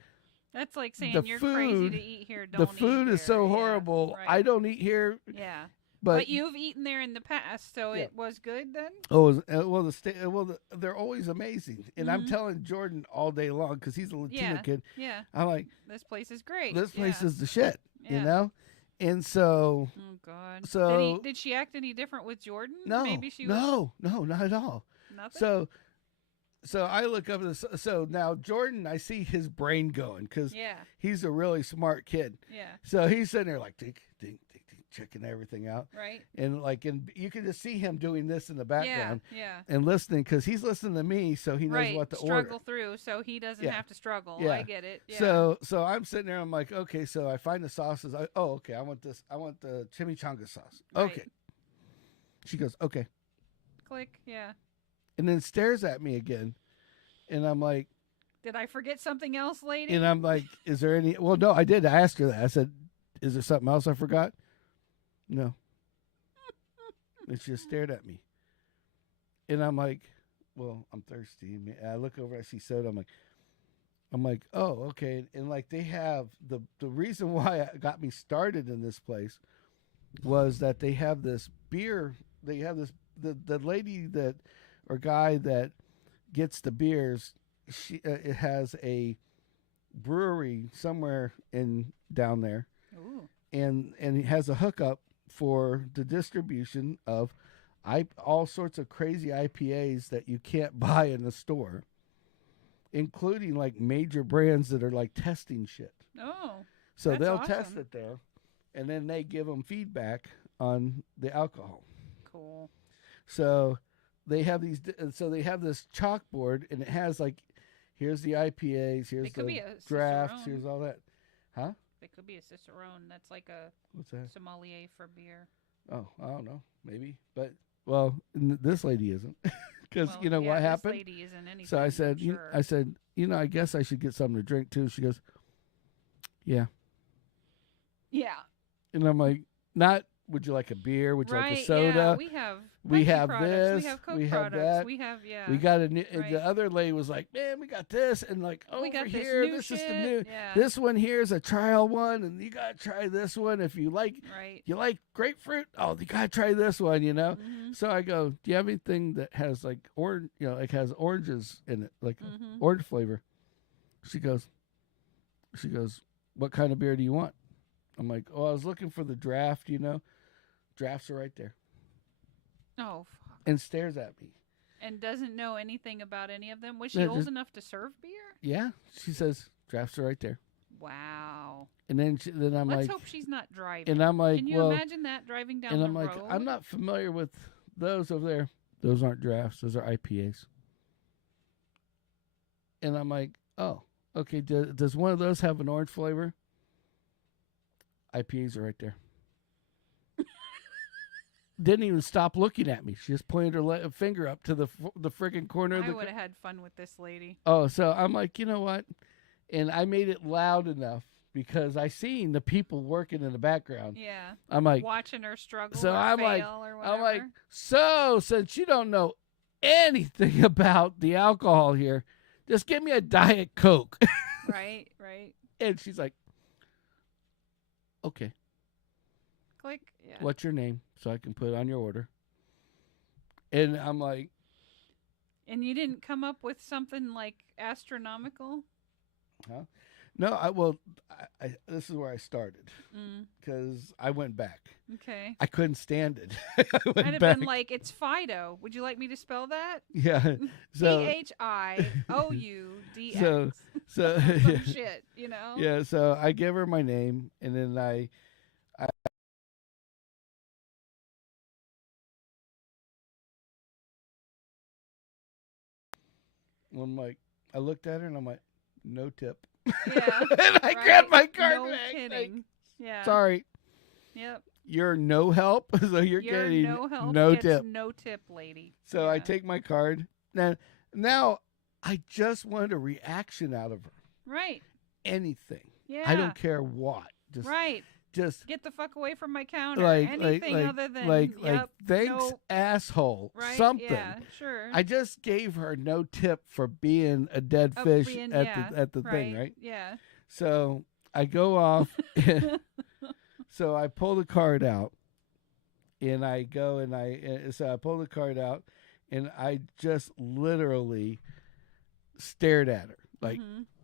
you're crazy to eat here. Don't the food eat is here. so horrible. Right. I don't eat here. Yeah. But you've eaten there in the past, so it was good then? Oh, well, they're always amazing. And I'm telling Jordan all day long, because he's a Latino kid. Yeah. I'm like, this place is great. This place is the shit, you know? And so. Oh, God. So. Did she act any different with Jordan? No. Maybe she was... No, not at all. Nothing. So I look up at this. So now Jordan, I see his brain going because he's a really smart kid. Yeah. So he's sitting there like, dink, dink, dink, dink, checking everything out. Right. And you can just see him doing this in the background. Yeah. And listening because he's listening to me, so he knows what to order. Struggle through, so he doesn't have to struggle. Yeah. I get it. Yeah. So I'm sitting there. I'm like, okay. So I find the sauces. Okay. I want this. I want the chimichanga sauce. Right. Okay. She goes, okay. Click. Yeah. And then stares at me again. And I'm like, did I forget something else, lady? And I'm like, is there any? Well, no, I did. I asked her that. I said, is there something else I forgot? No. And she just stared at me. And I'm like, well, I'm thirsty. And I look over, I see soda. I'm like, oh, okay. And like they have the reason why it got me started in this place was that they have this beer. They have this the lady that or guy that gets the beers. It has a brewery somewhere down there. Ooh. And he has a hookup for the distribution of all sorts of crazy IPAs that you can't buy in the store, including like major brands that are like testing shit. Oh, so they'll test it there, and then they give them feedback on the alcohol. Cool. So they have these. So they have this chalkboard, and it has like, here's the IPAs, here's the drafts, here's all that. Huh? It could be a cicerone. That's like a sommelier for beer. Oh, I don't know. Maybe. But, well, this lady isn't. Because, you know what happened? This lady isn't anything. So I said, I guess I should get something to drink, too. She goes, yeah. Yeah. And I'm like, not, would you like a beer? Would you like a soda? Yeah, we have this. We have Coke we have products. that. We have, We got a new, the other lady was like, man, we got this. And like, we got here, this is the new. Yeah. This one here is a trial one. And you got to try this one. If you like, you like grapefruit, you got to try this one, Mm-hmm. So I go, do you have anything that has like orange, like has oranges in it, like orange flavor? She goes, what kind of beer do you want? I'm like, I was looking for the draft, Drafts are right there. Oh, fuck. And stares at me. And doesn't know anything about any of them. Was she old enough to serve beer? Yeah. She says, drafts are right there. Wow. And then I'm Let's like... hope she's not driving. And I'm like, can you imagine that driving down the road? And I'm like, I'm not familiar with those over there. Those aren't drafts. Those are IPAs. And I'm like, oh, okay. Does one of those have an orange flavor? IPAs are right there. Didn't even stop looking at me. She just pointed her finger up to the friggin' corner. I would have had fun with this lady. Oh, so I'm like, you know what? And I made it loud enough because I seen the people working in the background. Yeah. I'm like watching her struggle. So or I'm fail like, or whatever. I'm like, so since you don't know anything about the alcohol here, just give me a Diet Coke. Right. And she's like, okay. Click. Yeah. What's your name? So I can put it on your order. And I'm like... And you didn't come up with something like astronomical? Huh? No, this is where I started. Because I went back. Okay. I couldn't stand it. I'd have been like, it's Fido. Would you like me to spell that? Yeah. So PHIOUDX. So some shit, Yeah, so I give her my name, and then I'm like, I looked at her and I'm like, no tip. Yeah. And I grabbed my card no back. Kidding. Like, yeah. Sorry. Yep. You're no help, so you're getting no help. No tip. No tip, lady. So I take my card. Now I just wanted a reaction out of her. Right. Anything. Yeah. I don't care what. Just get the fuck away from my counter. Anything other than thanks, asshole. Right? Something. Yeah, sure. I just gave her no tip for being a dead fish at the thing, right? Yeah. So I go off. So I pull the card out, and I go and I pull the card out, and I just literally stared at her,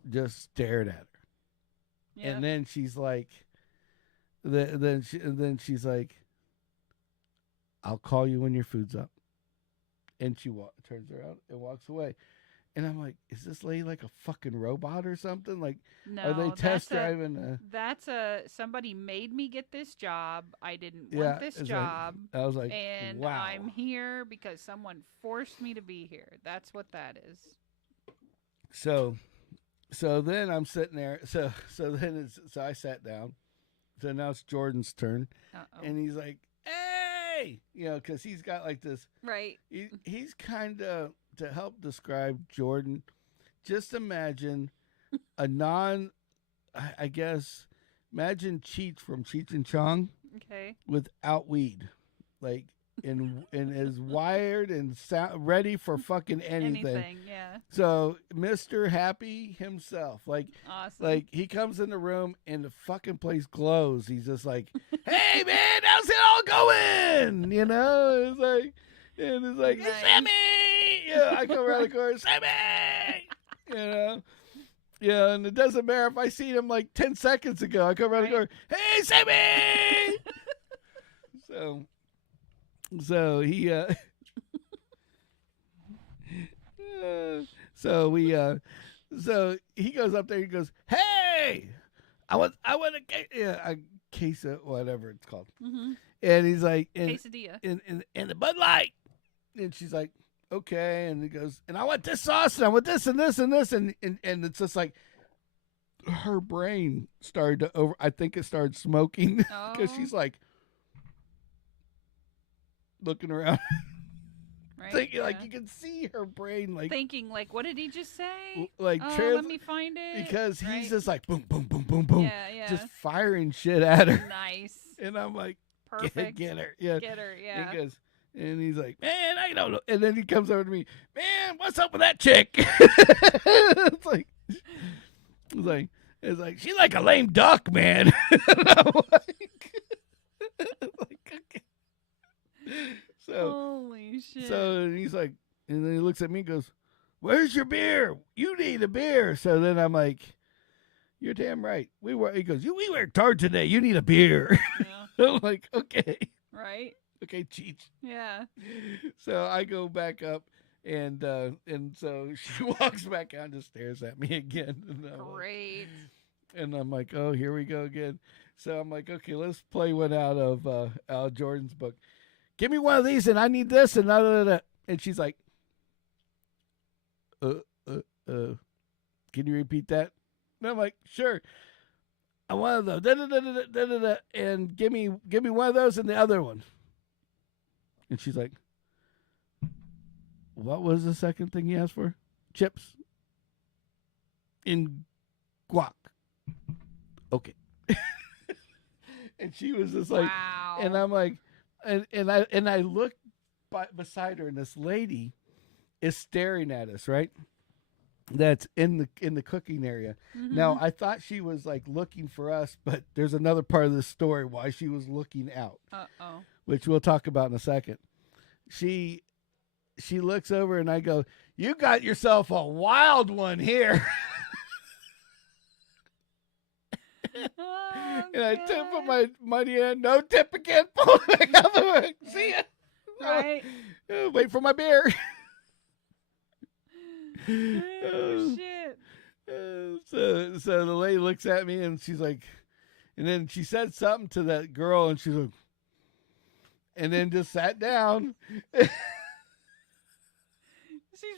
just stared at her, and then she's like. Then she's like, I'll call you when your food's up. And she turns around and walks away. And I'm like, is this lady like a fucking robot or something? Like, no, are they test driving? That's somebody made me get this job. I didn't want this job. Like, I was like, and wow. I'm here because someone forced me to be here. That's what that is. So then I'm sitting there. So I sat down. So now it's Jordan's turn. And he's like, hey, because he's got like this. Right. He's kind of, to help describe Jordan, just imagine imagine Cheech from Cheech and Chong. Okay. Without weed. Like, and is wired and ready for fucking anything. Yeah. So Mr. Happy himself, like, awesome. Like he comes in the room and the fucking place glows. He's just like, "Hey man, how's it all going?" It's like, nice. Hey, Sammy. Yeah, I come around the corner, Sammy. And it doesn't matter if I seen him like 10 seconds ago. I come around the corner, "Hey, Sammy." So he so he goes up there. He goes, "Hey, I want a case of whatever it's called." Mm-hmm. And he's like, quesadilla, and the Bud Light. And she's like, "Okay." And he goes, "And I want this sauce, and I want this and this and this," and it's just like her brain started to I think it started smoking because she's like looking around. Right? Thinking, like, you can see her brain, like, thinking, like, what did he just say? Like, let me find it. Because he's just like, boom, boom, boom, boom, boom. Yeah. Just firing shit at her. Nice. And I'm like, perfect. Get her. Yeah. Get her, yeah. And he's like, "Man, I don't know." And then he comes over to me, "Man, what's up with that chick?" It's like, "She's like a lame duck, man." And I'm like, okay. So, holy shit. So he's like, and then he looks at me and goes, "Where's your beer? You need a beer." So then I'm like, "You're damn right. He goes, we worked hard today. You need a beer." Yeah. I'm like, okay. Right. Okay, Cheech. Yeah. So I go back up, and so she walks back out and just stares at me again. Great. And I'm like, oh, here we go again. So I'm like, okay, let's play one out of Jordan's book. "Give me one of these, and I need this, and da. And she's like, can you repeat that?" And I'm like, "Sure. I want those, da, and give me one of those and the other one." And she's like, "What was the second thing you asked for?" "Chips in guac." "Okay." And she was just like, wow. And I'm like, and I look beside her, and this lady is staring at us, right? That's in the cooking area. Mm-hmm. Now, I thought she was like looking for us, but there's another part of the story why she was looking out. Which we'll talk about in a second. She looks over, and I go, "You got yourself a wild one here." And I put my money in. No tip again. Pull it back out the way. See ya. Right. Wait for my beer. Oh, shit. So the lady looks at me, and she's like, and then she said something to that girl, and she's like, and then just sat down. She's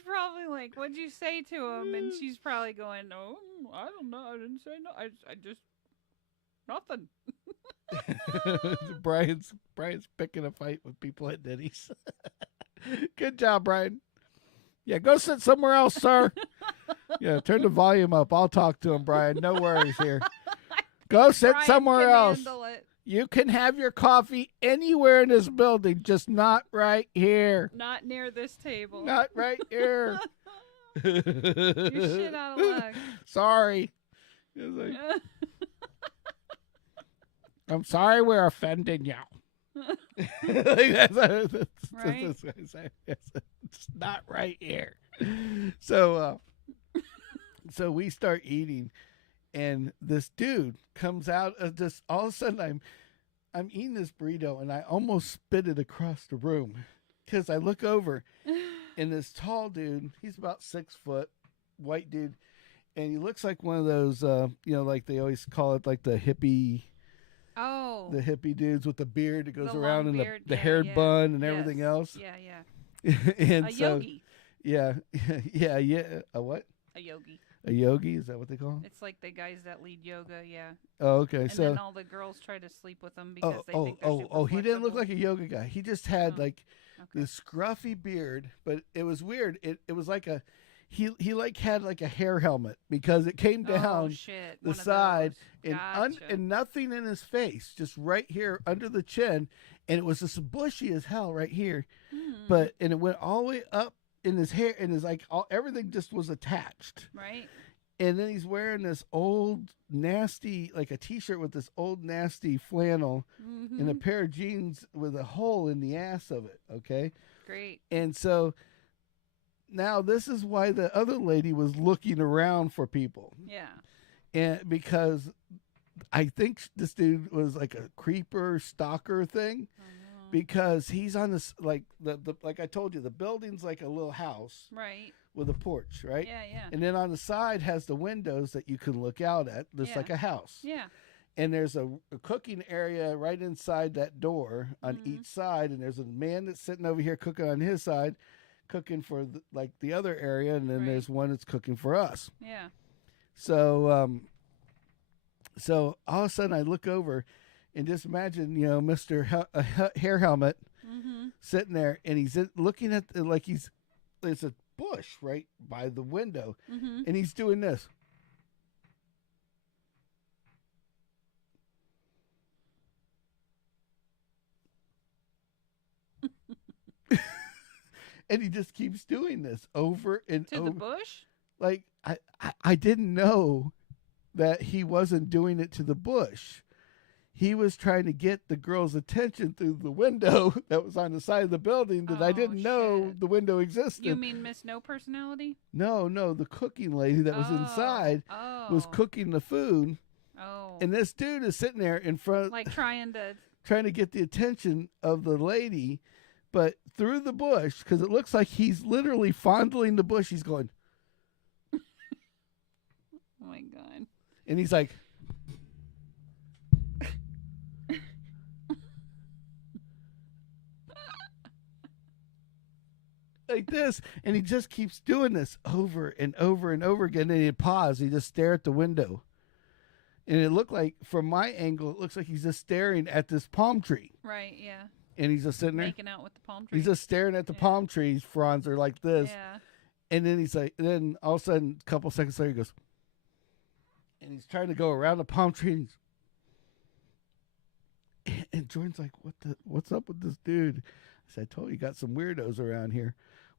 probably like, "What'd you say to him?" And she's probably going, "Oh, I don't know. I didn't say no. I just nothing." Brian's picking a fight with people at Denny's. Good job, Brian. Yeah, go sit somewhere else, sir. Yeah, turn the volume up. I'll talk to him, Brian. No worries here. Go sit Brian somewhere else. It. You can have your coffee anywhere in this building, just not right here. Not near this table. Not right here. You're shit out of luck. Sorry. Like, I'm sorry we're offending you. Right? It's not right here. So we start eating, and this dude comes out of this. All of a sudden, I'm eating this burrito, and I almost spit it across the room because I look over, And this tall dude, he's about 6 foot, white dude, and he looks like one of those, like they always call it like the hippie. Oh. The hippie dudes with the beard that goes the around and beard. the haired bun and yes. everything else. Yeah. And a so, yogi. Yeah. A what? A yogi. A yogi? Is that what they call them? It's like the guys that lead yoga, yeah. Oh, okay. And then all the girls try to sleep with them because they think they're super he didn't look flexible. like a yoga guy. He just had this scruffy beard, but it was weird. It was like he had like a hair helmet because it came down the side and nothing in his face, just right here under the chin, and it was just bushy as hell right here. And it went all the way up in his hair, and everything just was attached. Right. And then he's wearing this old nasty, like a t-shirt with this old nasty flannel and a pair of jeans with a hole in the ass of it. Okay. Great. And so now this is why the other lady was looking around for people. Yeah. And because I think this dude was like a creeper stalker thing. Because he's on this, like like I told you, the building's like a little house, right, with a porch, right? Yeah. And then on the side has the windows that you can look out at, just like a house. Yeah. And there's a cooking area right inside that door on each side, and there's a man that's sitting over here cooking on his side, cooking for the other area, and then there's one that's cooking for us. Yeah. So so all of a sudden I look over. And just imagine, Mr. Hair Helmet sitting there, and he's looking at there's a bush right by the window, and he's doing this. And he just keeps doing this over and over. To the bush? Like I didn't know that he wasn't doing it to the bush. He was trying to get the girl's attention through the window that was on the side of the building that I didn't know the window existed. You mean Miss No Personality? No, the cooking lady that was inside was cooking the food. Oh. And this dude is sitting there in front, like trying to get the attention of the lady, but through the bush, because it looks like he's literally fondling the bush. He's going, oh my God. And he's like, like this, and he just keeps doing this over and over and over again. And he'd pause. He'd just stare at the window, and it looked like, from my angle, it looks like he's just staring at this palm tree. Right. Yeah. And he's just sitting there making out with the palm tree. He's just staring at the palm trees. Fronds are like this. Yeah. And then he's like, then all of a sudden, a couple seconds later, he goes, and he's trying to go around the palm tree. And Jordan's like, what's up with this dude? I said, I told you, you got some weirdos around here.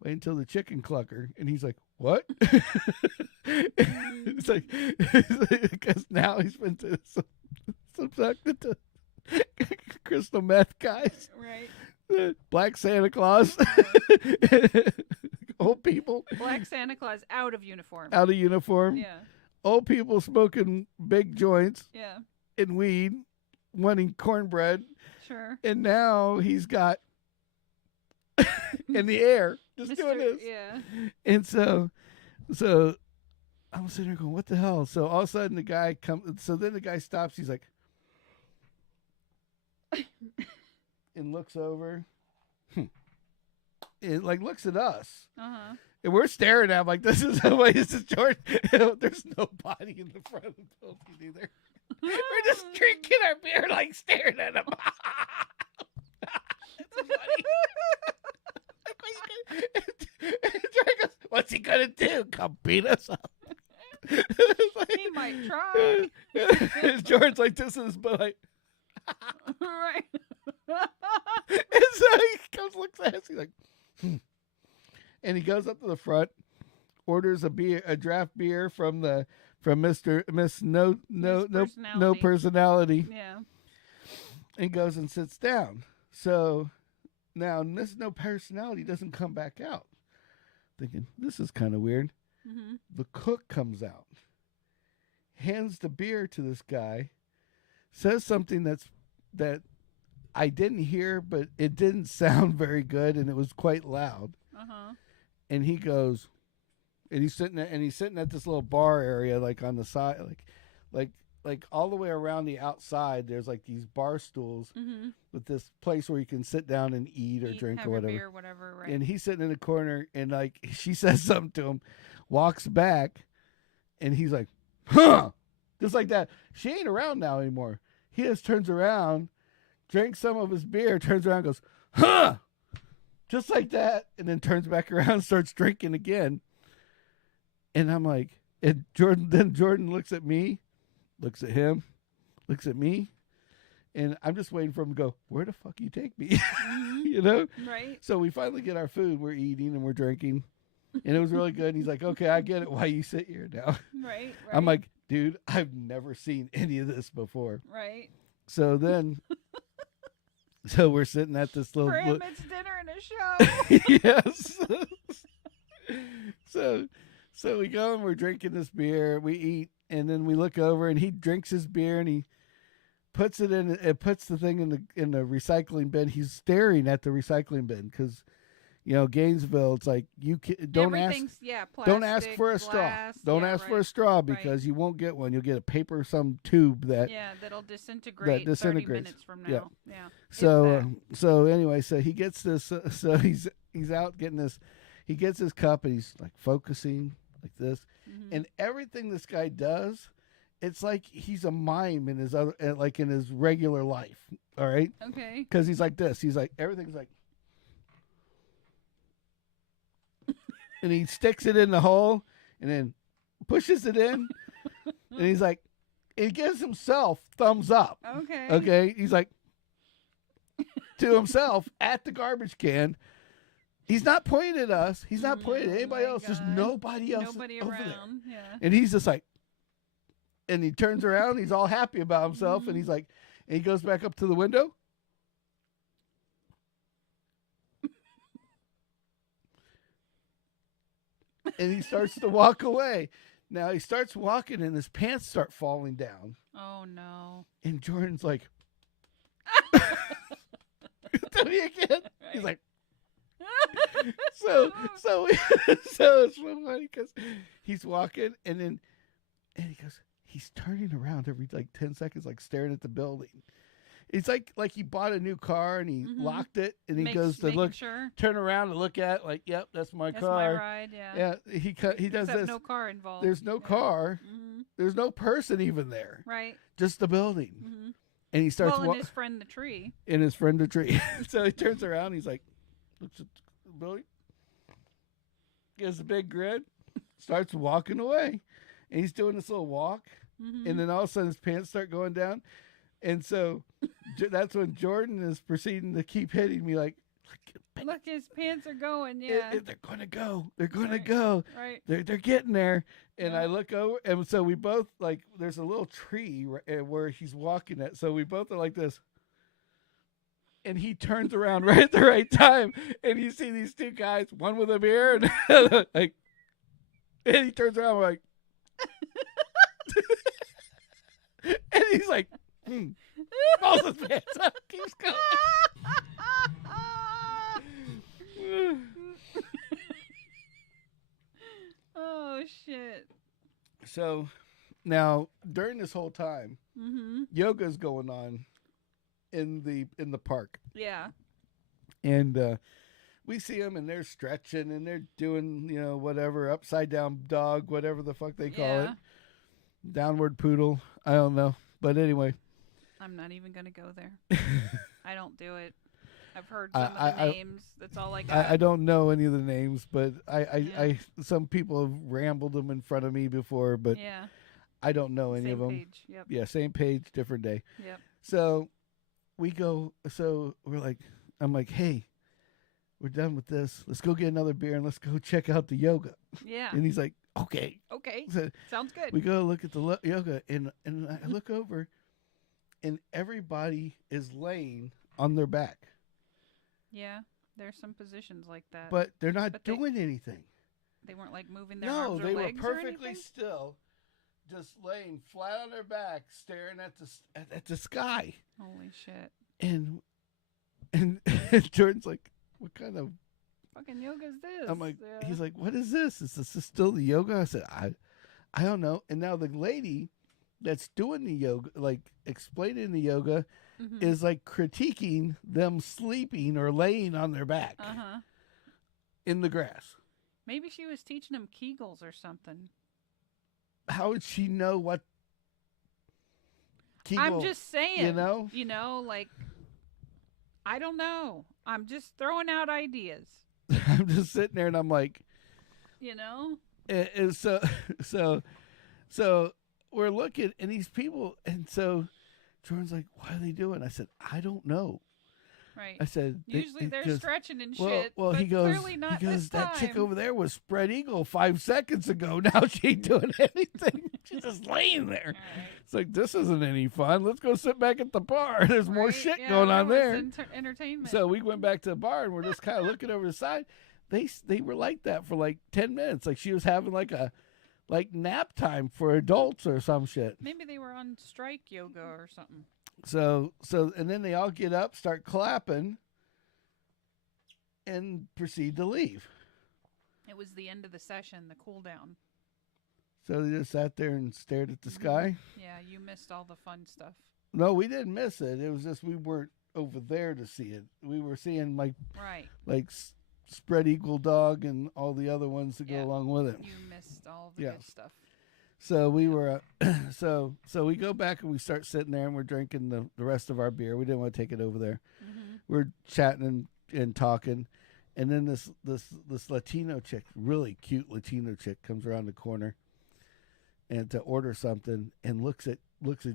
Wait until the chicken clucker. And he's like, what? It's like, because now he's been to subjected to crystal meth guys. Right. Black Santa Claus. Old people. Black Santa Claus out of uniform. Out of uniform. Yeah. Old people smoking big joints. Yeah. And weed, wanting cornbread. Sure. And now he's got in the air, just doing this. Yeah. And so I'm sitting there going, what the hell? So all of a sudden the guy comes. So then the guy stops. He's like, and looks over. It like looks at us. Uh-huh. And we're staring at him like, this is the way this is George. There's no body in the front of the building either. We're just drinking our beer, like staring at him. It's so funny. George goes, what's he gonna do? Come beat us up? Like, he might try. George's like, this is, but like, right. And so he comes, looks at us, he's like, and he goes up to the front, orders a draft beer from Miss No Personality. Yeah. And goes and sits down. So now Miss No Personality doesn't come back out. Thinking, this is kind of weird. Mm-hmm. The cook comes out, hands the beer to this guy, says something that I didn't hear, but it didn't sound very good, and it was quite loud. Uh-huh. and he goes, and he's sitting at this little bar area, like on the side, like all the way around the outside. There's like these bar stools with this place where you can sit down and eat or drink or whatever. Beer, whatever, right? And he's sitting in the corner, and like she says something to him, walks back, and he's like, "Huh," just like that. She ain't around now anymore. He just turns around, drinks some of his beer, turns around, and goes, "Huh," just like that, and then turns back around and starts drinking again. And I'm like, and Jordan looks at me, looks at him, looks at me, and I'm just waiting for him to go, where the fuck you take me? You know? Right. So we finally get our food, we're eating and we're drinking, and it was really good. And he's like, okay, I get it why you sit here now. Right. I'm like, dude, I've never seen any of this before. Right. So then, so we're sitting at this little... For him, it's dinner and a show. Yes. So we go and we're drinking this beer, we eat, and then we look over and he drinks his beer and he puts the thing in the recycling bin. He's staring at the recycling bin because, you know, Gainesville, it's like don't ask for a straw. Don't ask for a straw because you won't get one. You'll get a paper tube that'll disintegrate 30 minutes from now. Yeah. So anyway, so he gets this. So he's out getting this. He gets his cup and he's like focusing like this, and everything this guy does, it's like he's a mime in his regular life. All right. Okay. Because he's like this. He's like everything's like. And he sticks it in the hole and then pushes it in. And he's like, he gives himself thumbs up. Okay. Okay. He's like, to himself at the garbage can. He's not pointing at us. He's not pointing at anybody else. God. There's nobody else over around. there. Yeah. And he's just like, and he turns around. He's all happy about himself. And he's like, and he goes back up to the window. And he starts to walk away. Now he starts walking and his pants start falling down. Oh, no. And Jordan's like, tell me again. Right. He's like, so it's so funny because he's walking and he goes, he's turning around every like 10 seconds, like staring at the building. It's like he bought a new car and he locked it and he goes to turn around and look at like, yep, that's my car. That's my ride, yeah. Yeah, he does this. No car involved. There's no car. There's no person even there. Right. Just the building. And he starts and his friend the tree. And his friend the tree. So he turns around and he's like, looks at the building, gives a big grin, starts walking away. And he's doing this little walk. And then all of a sudden his pants start going down. And so that's when Jordan is proceeding to keep hitting me like, look, his pants are going, yeah. They're going to go. They're going to go. Right. They're getting there. And I look over, and so we both, like, there's a little tree where he's walking at. So we both are like this. And he turns around right at the right time. And you see these two guys, one with a beer, and like, and he turns around, we're like, and he's like, pulls his pants up, keeps going. Oh shit! So now during this whole time, yoga's going on in the park. Yeah. And we see them, and they're stretching, and they're doing whatever upside down dog, whatever the fuck they call it, downward poodle. I don't know. But anyway, I'm not even going to go there. I don't do it. I've heard some of the names. That's all I got. I don't know any of the names, but I some people have rambled them in front of me before, but I don't know any of them. Same page. Yep. Yeah, same page, different day. Yep. So we go. So we're like, I'm like, hey, we're done with this. Let's go get another beer and let's go check out the yoga. Yeah. And he's like, okay. Okay. So sounds good. We go look at the yoga, and I look over, and everybody is laying on their back. Yeah, there's some positions like that. But they're not doing anything. They weren't like moving their arms or legs. No, they were perfectly still, just laying flat on their back, staring at the sky. Holy shit! And Jordan's like, "What kind of fucking yoga is this? I'm like, he's like, what is this? Is this still the yoga? I said, I don't know. And now the lady that's doing the yoga, like explaining the yoga, is like critiquing them sleeping or laying on their back in the grass. Maybe she was teaching them Kegels or something. How would she know what Kegel? I'm just saying. You know, like, I don't know. I'm just throwing out ideas. I'm just sitting there and I'm like, and so we're looking and these people, and so Jordan's like, what are they doing? I said, I don't know. Right. I said, usually they're stretching and shit. Well, but he goes, clearly not this that time. chick over there was spread eagle 5 seconds ago. Now she ain't doing anything. She's just laying there. Right. It's like, this isn't any fun. Let's go sit back at the bar. There's more shit going on there. Entertainment. So we went back to the bar and we're just kind of looking over the side. They were like that for like 10 minutes. Like she was having like nap time for adults or some shit. Maybe they were on strike yoga or something. So and then they all get up, start clapping, and proceed to leave. It was the end of the session, the cool down. So they just sat there and stared at the sky? Yeah, you missed all the fun stuff. No, we didn't miss it. It was just we weren't over there to see it. We were seeing like spread eagle dog and all the other ones that go along with it. You missed all the good stuff. So we were, so we go back and we start sitting there and we're drinking the rest of our beer. We didn't want to take it over there. We're chatting and talking, and then this Latino chick, really cute Latino chick, comes around the corner, and to order something and looks at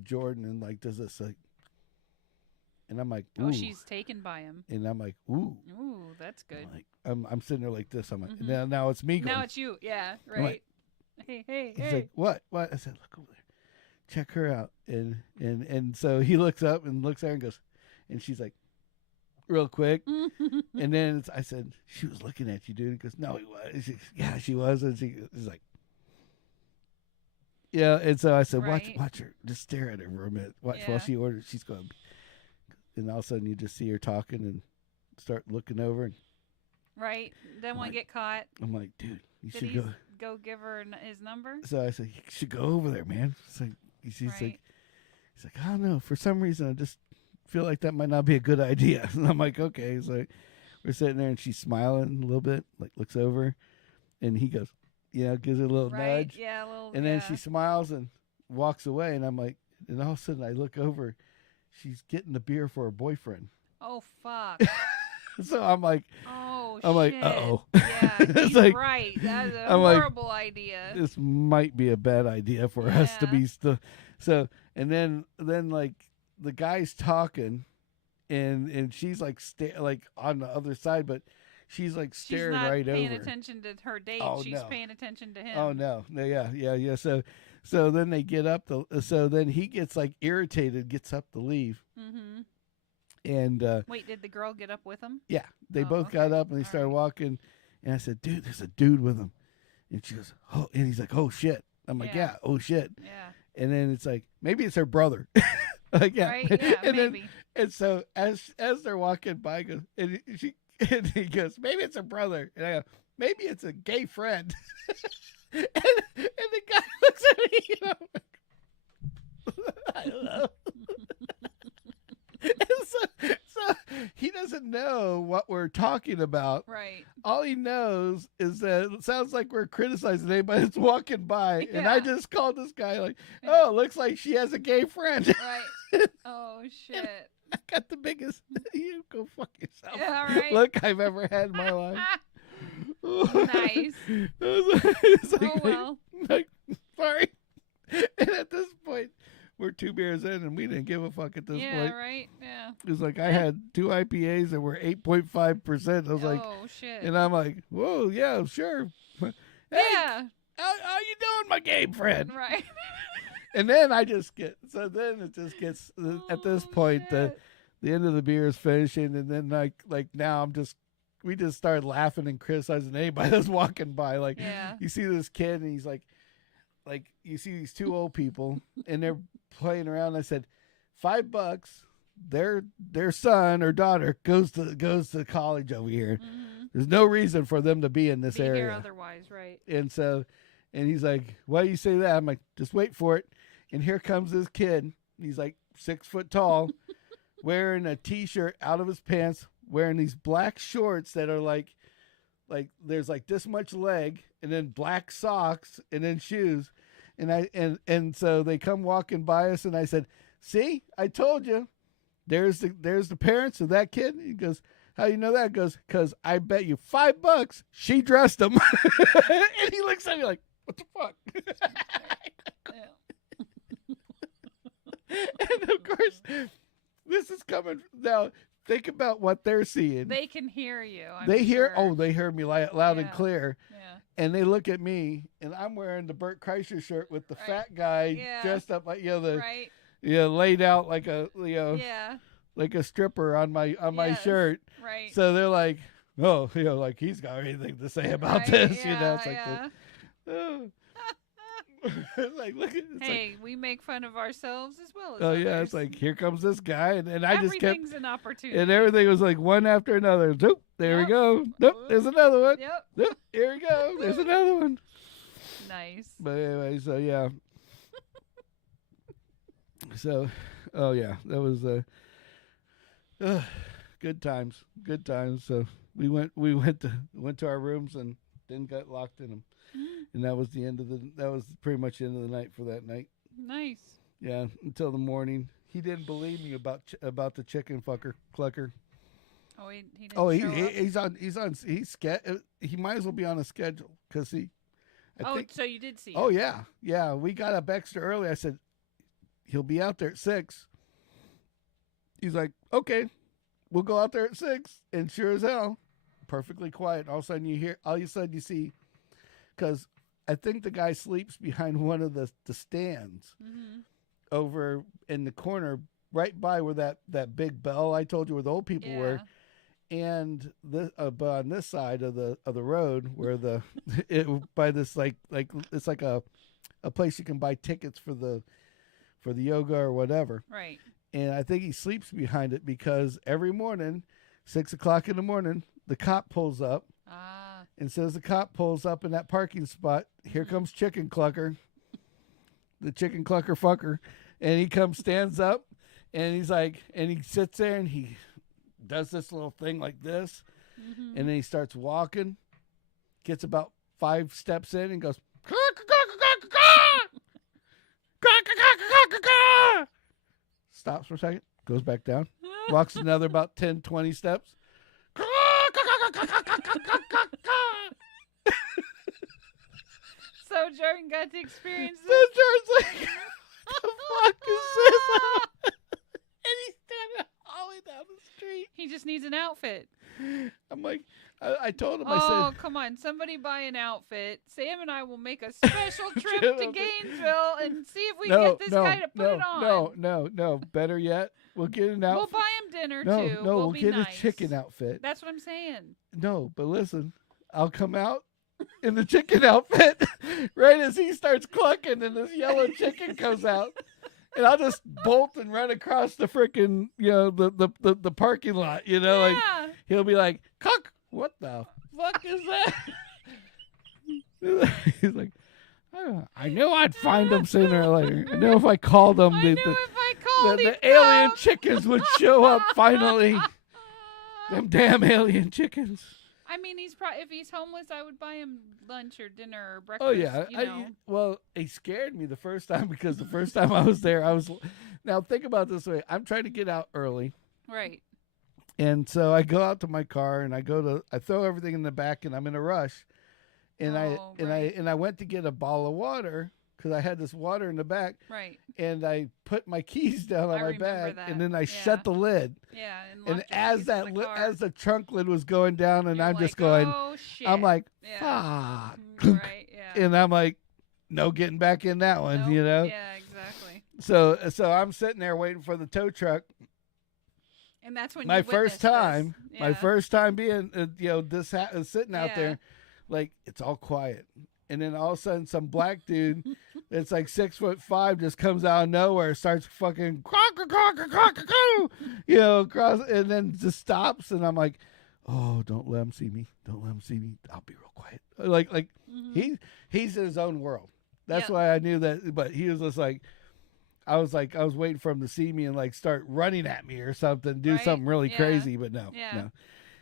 Jordan and like does this like, and I'm like, ooh. Oh, she's taken by him. And I'm like, ooh, that's good. I'm sitting there like this. I'm like, now it's me going. Now it's you, yeah, right. Hey. He's like, what? I said, look over there. Check her out. And so he looks up and looks at her and goes, and she's like, real quick. And then I said, she was looking at you, dude. He goes, no, he was. Yeah, she was. And she's like, yeah. And so I said, watch her. Just stare at her for a minute. Watch while she orders. She's going. And all of a sudden you just see her talking and start looking over. And right. Then one get caught. I'm like, dude, you Did should go give her his number. So I said, you should go over there, man. It's like, he's like, I don't know. For some reason, I just feel like that might not be a good idea. And I'm like, okay. He's like, we're sitting there and she's smiling a little bit, like looks over, and he goes, gives her a little nudge. Yeah, a little. And then she smiles and walks away. And I'm like, and all of a sudden I look over, she's getting the beer for her boyfriend. Oh fuck. So I'm like, shit. uh-oh. Yeah, he's like, right. That's a horrible idea. This might be a bad idea for us to be still. So, and then like the guy's talking, and she's like on the other side, but she's like staring right over. She's not paying attention to her date. She's paying attention to him. Oh no, yeah. So then they get up. So then he gets like irritated, gets up to leave. And wait, did the girl get up with him? Yeah, they both got up and they started walking. And I said, "Dude, there's a dude with him." And she goes, "Oh," and he's like, "Oh shit." I'm like, "Yeah, oh shit." Yeah. And then it's like, maybe it's her brother. Like, yeah. Right? Yeah, and maybe. And so as they're walking by, and he goes, "Maybe it's her brother." And I go, "Maybe it's a gay friend." and the guy looks at me, I don't know. So he doesn't know what we're talking about. Right. All he knows is that it sounds like we're criticizing anybody that's walking by. Yeah. And I just called this guy like, "Oh, looks like she has a gay friend." Right. Oh, shit. I got the biggest, you go fuck yourself. Yeah, right. Look I've ever had in my life. Nice. It's like, oh, well. Like, sorry. And at this point, we're 2 beers in, and we didn't give a fuck at this point. Yeah, right. Yeah. It was like I had 2 IPAs that were 8.5%. I was like, oh shit. And I'm like, whoa, yeah, sure. Hey, yeah. How you doing, my gay friend? Right. And then I just get at this point the end of the beer is finishing, and then like now we just started laughing and criticizing anybody that's walking by. Like you see this kid and he's like you see these 2 old people and they're playing around. I said, $5. Their son or daughter goes to college over here. There's no reason for them to be in this area. Here otherwise, right? And so, and he's like, why do you say that? I'm like, just wait for it. And here comes this kid. He's like 6 foot tall, wearing a T-shirt out of his pants, wearing these black shorts that are like there's like this much leg, and then black socks, and then shoes. And so they come walking by us, and I said, see, I told you. There's the parents of that kid. He goes, how do you know that? He goes, because I bet you $5 she dressed him. And he looks at me like, what the fuck? And of course, this is coming now. Think about what they're seeing. They can hear you. They hear me loud and clear. Yeah. And they look at me, and I'm wearing the Bert Kreischer shirt with the fat guy dressed up like laid out like a like a stripper on my shirt. Right. So they're like, oh, like he's got anything to say about this, It's like like, look at we make fun of ourselves as well as others. others. It's like, here comes this guy, and I just kept, everything's an opportunity, and everything was like one after another. Nope, there we go. Nope, there's another one. Yep. Nope, here we go. There's another one. Nice. But anyway, so yeah. So, that was good times. Good times. So we went to our rooms and then got locked in them. And that was pretty much the end of the night for that night. Nice. Yeah, until the morning. He didn't believe me about the chicken clucker. Oh, he didn't he might as well be on a schedule because I think, so you did see him. Oh yeah. We got up extra early. I said he'll be out there at 6. He's like, okay, we'll go out there at 6. And sure as hell, perfectly quiet. All of a sudden you see. Because I think the guy sleeps behind one of the stands over in the corner, right by where that big bell I told you where the old people were, and but on this side of the road where by this like it's like a place you can buy tickets for the yoga or whatever. Right. And I think he sleeps behind it because every morning, 6 o'clock in the morning, the cop pulls up. And says the cop pulls up in that parking spot. Here comes Chicken Clucker, the Chicken Clucker fucker. And he stands up, and he's like, and he sits there, and he does this little thing like this. And then he starts walking, gets about 5 steps in, and goes, stops for a second, goes back down, walks another about 10, 20 steps. So Jordan got to experience this. So Jordan's like, what the fuck is this? And he's standing all the way down the street. He just needs an outfit. I'm like, I told him, I said, come on, somebody buy an outfit. Sam and I will make a special trip to Gainesville and see if we can get this guy to put it on. No. Better yet, we'll get an outfit. We'll buy him dinner, too. No, we'll get nice. a chicken outfit. That's what I'm saying. No, but listen, I'll come out in the chicken outfit right as he starts clucking and this yellow chicken comes out. And I'll just bolt and run across the freaking, the parking lot, like he'll be like, "Cuck, what the fuck is that?" He's like, I knew I'd find them sooner or later. I know if I called them, the alien chickens would show up finally. Them damn alien chickens. I mean, if he's homeless, I would buy him lunch or dinner or breakfast. Oh yeah, well, he scared me the first time because the first time I was there, now think about it this way: I'm trying to get out early, right? And so I go out to my car and I throw everything in the back and I'm in a rush, and I went to get a bottle of water because I had this water in the back, right? And I put my keys down on my bag and then I shut the lid. Yeah, and as the trunk lid was going down, and I'm just going, oh, shit. I'm like, fuck. Right, yeah. And I'm like, no getting back in that one, Yeah, exactly. So I'm sitting there waiting for the tow truck. And that's when my first time being, sitting out there, like it's all quiet. And then all of a sudden, some black dude that's like 6'5" just comes out of nowhere, starts fucking across, and then just stops. And I'm like, oh, don't let him see me. Don't let him see me. I'll be real quiet. Like he's in his own world. That's why I knew that. But he was just like, I was waiting for him to see me and like start running at me or something, do something really crazy. But no.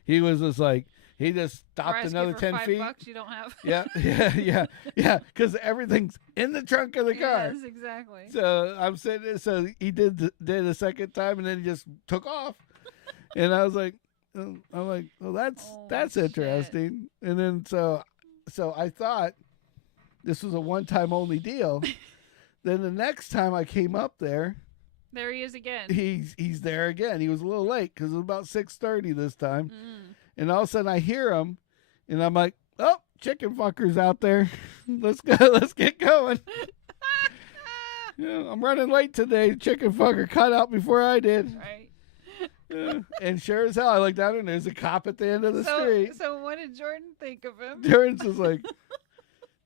He was just like, he just stopped another 10 feet. $5 you don't have. yeah. Because everything's in the trunk of the car. Yes, exactly. So I'm sitting. So he did a second time, and then he just took off. And I was like, well, that's interesting. And then so I thought this was a one-time only deal. Then the next time I came up there he is again. He's there again. He was a little late because it was about 6:30 this time. And all of a sudden I hear him, and I'm like, oh, chicken fuckers out there. Let's go. Let's get going. I'm running late today. Chicken fucker cut out before I did. Right. And sure as hell, I look down and there's a cop at the end of the street. So what did Jordan think of him? Jordan's just like,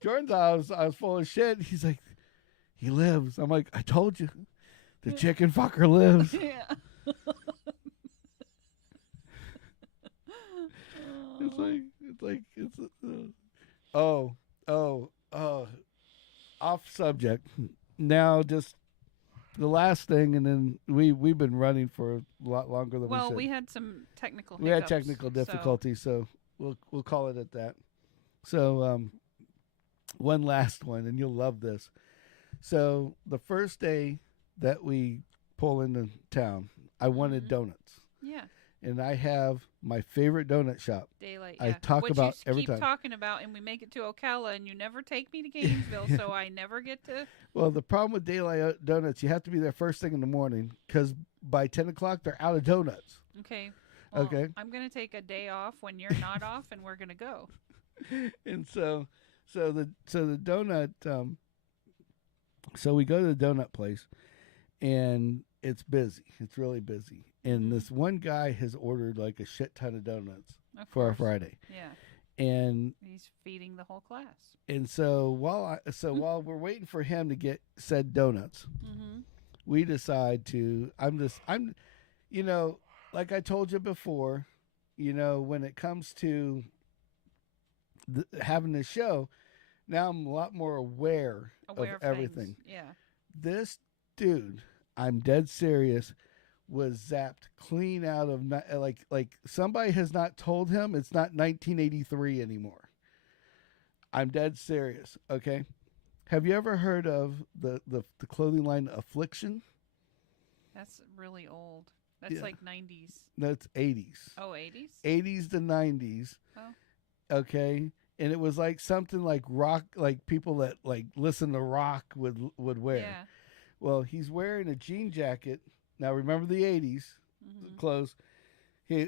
I was full of shit. He's like, he lives. I'm like, I told you, the chicken fucker lives. Yeah. Off subject. Now just the last thing, and then we've been running for a lot longer than we said. Well, we had some technical hiccups. We had technical difficulties, so we'll call it at that. So one last one, and you'll love this. So the first day that we pull into town, I wanted donuts. Yeah. And I have my favorite donut shop. Daylight. I talk about every time. Keep talking about, and we make it to Ocala, and you never take me to Gainesville, so I never get to. Well, the problem with Daylight Donuts, you have to be there first thing in the morning because by 10 o'clock they're out of donuts. Okay. Well, okay. I'm gonna take a day off when you're not off, and we're gonna go. And so the donut. So we go to the donut place, and it's busy. It's really busy. And this one guy has ordered like a shit ton of donuts for our Friday. Yeah. And he's feeding the whole class. And so while we're waiting for him to get said donuts, we decide to. I'm, like I told you before, when it comes to having this show, now I'm a lot more aware of everything. Things. Yeah. This dude, I'm dead serious, was zapped clean out of like somebody has not told him it's not 1983 anymore. I'm dead serious. Okay. Have you ever heard of the clothing line Affliction? That's really old. That's like 90s. That's 80s. Oh, 80s? 80s to 90s. Oh. Okay. And it was like something like rock, like people that like listen to rock would wear. Yeah. Well, he's wearing a jean jacket. Now remember the 80s clothes,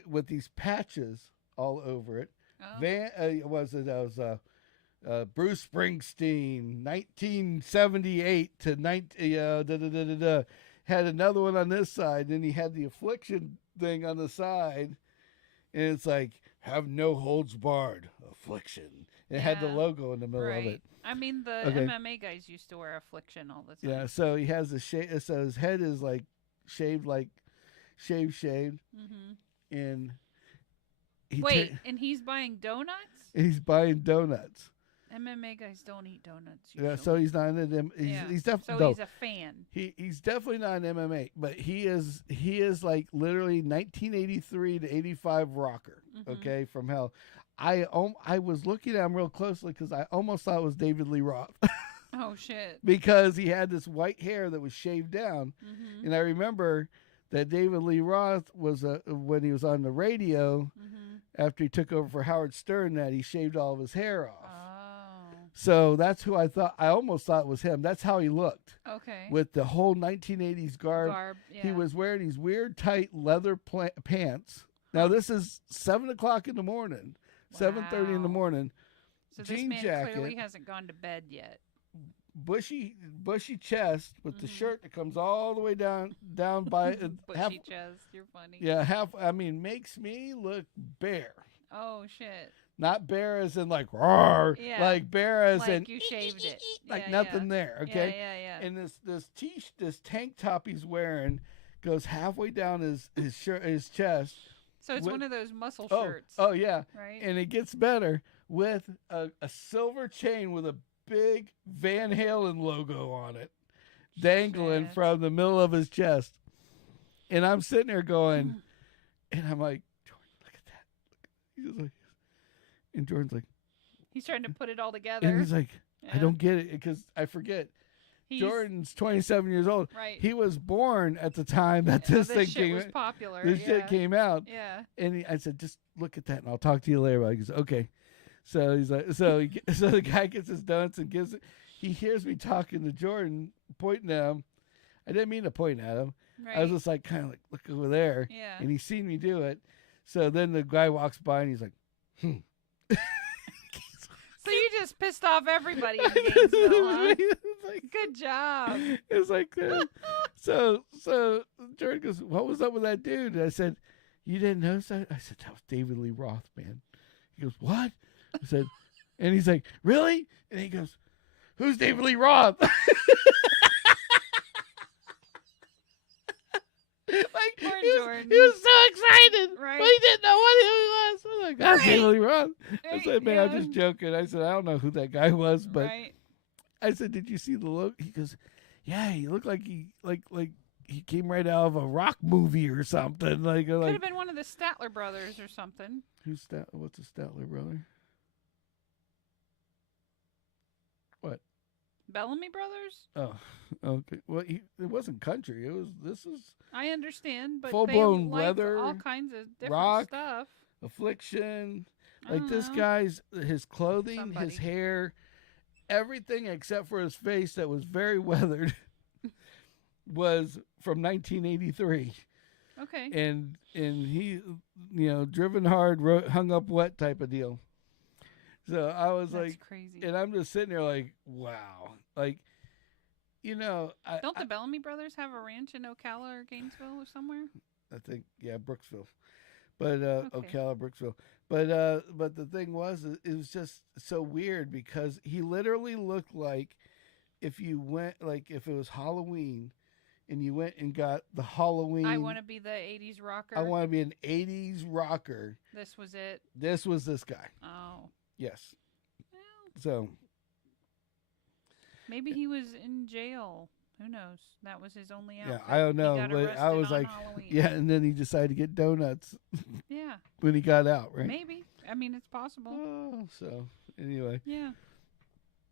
with these patches all over it. Oh. Bruce Springsteen, 1978 to had another one on this side. Then he had the Affliction thing on the side, and it's like have no holds barred Affliction. It had the logo in the middle of it. I mean, the MMA guys used to wear Affliction all the time. Yeah, so he has the so his head is like shaved, and and he's buying donuts? He's buying donuts. MMA guys don't eat donuts usually. Yeah, so he's not in them. He's definitely he's a fan. He's definitely not an MMA, but he is like literally 1983 to 85 rocker. Okay, from hell. I was looking at him real closely because I almost thought it was David Lee Roth. Oh shit! Because he had this white hair that was shaved down, and I remember that David Lee Roth was when he was on the radio after he took over for Howard Stern, that he shaved all of his hair off. So that's who I almost thought was him. That's how he looked. Okay. With the whole 1980s garb. Yeah. He was wearing these weird tight leather pants. Now this is 7 o'clock in the morning, 7:30 in the morning. So jean this man jacket, clearly hasn't gone to bed yet. Bushy chest with the shirt that comes all the way down by bushy chest. You're funny. Yeah, makes me look bare. Oh shit. Not bare as in like roar, like bare as like in you shaved it, like nothing there. Okay. Yeah. And this tank top he's wearing goes halfway down his shirt, his chest. So it's one of those muscle shirts. Oh yeah. Right. And it gets better with a silver chain with a big Van Halen logo on it, dangling from the middle of his chest. And I'm sitting there going, and I'm like, Jordan, look at that. He's like, and Jordan's like, he's trying to put it all together. And he's like, I don't get it because I forget. Jordan's 27 years old. Right. He was born at the time that this thing was popular. This shit came out. Yeah. And I said, just look at that, and I'll talk to you later. He goes, okay. So he's like, so the guy gets his donuts and gives it. He hears me talking to Jordan, pointing at him. I didn't mean to point at him. Right. I was just like, kind of like, look over there. Yeah. And he seen me do it. So then the guy walks by and he's like, So you just pissed off everybody in Gainesville, huh? Like, good job. It's like, so Jordan goes, what was up with that dude? And I said, you didn't notice that? I said, that was David Lee Roth, man. He goes, what? I said, and he's like, really? And he goes, who's David Lee Roth? Poor Jordan. He was so excited. Right. But he didn't know what he was. I was like, that's David Lee Roth. I said, man, Yeah. I'm just joking. I said, I don't know who that guy was, but Right. I said, did you see the look? He goes, yeah, he looked like he he came right out of a rock movie or something. Could have been one of the Statler brothers or something. What's a Statler brother? What? Bellamy Brothers? Oh, okay. Well, it wasn't country. This is I understand, but full-blown they leather, all kinds of different rock, stuff. Affliction. I Like don't this know. guy's, his clothing, Somebody. his hair, everything except for his face that was very weathered was from 1983. Okay. And he, driven hard, hung up wet type of deal. So I was That's like, crazy. and I'm just sitting there like, wow. Like, Don't the Bellamy brothers have a ranch in Ocala or Gainesville or somewhere? I think, yeah, Brooksville. But Okay. Ocala, Brooksville. But the thing was, it was just so weird because he literally looked like if you went, like if it was Halloween and you went and got the Halloween. I want to be the 80s rocker. I want to be an 80s rocker. This was it. This was this guy. Oh. Yes. Well, So. maybe he was in jail. Who knows? That was his only outfit. Yeah, I don't know. He got But I was arrested on like, Halloween. yeah, and then he decided to get donuts Yeah. when he got out, right? Maybe. I mean, it's possible. Oh, so anyway. Yeah.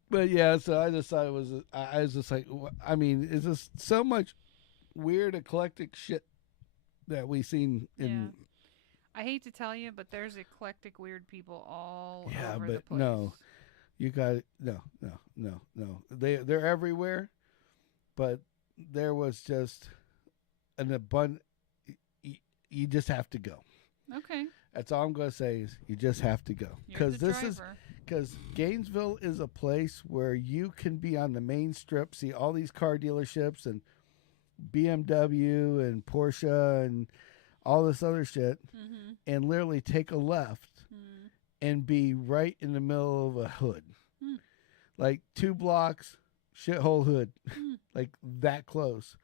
But yeah, so I just thought it was. I was just like, I mean, it's just so much weird eclectic shit that we seen in. Yeah. I hate to tell you, but there's eclectic weird people all Yeah, over but the place. no, you got no. They're everywhere, but there was just an abundant. You just have to go. Okay. That's all I'm gonna say is you just have to go You're the driver. because Gainesville is a place where you can be on the main strip, see all these car dealerships and BMW and Porsche and all this other shit, Mm-hmm. and literally take a left Mm. and be right in the middle of a hood, Mm. like 2 blocks, shithole hood, Mm. like that close,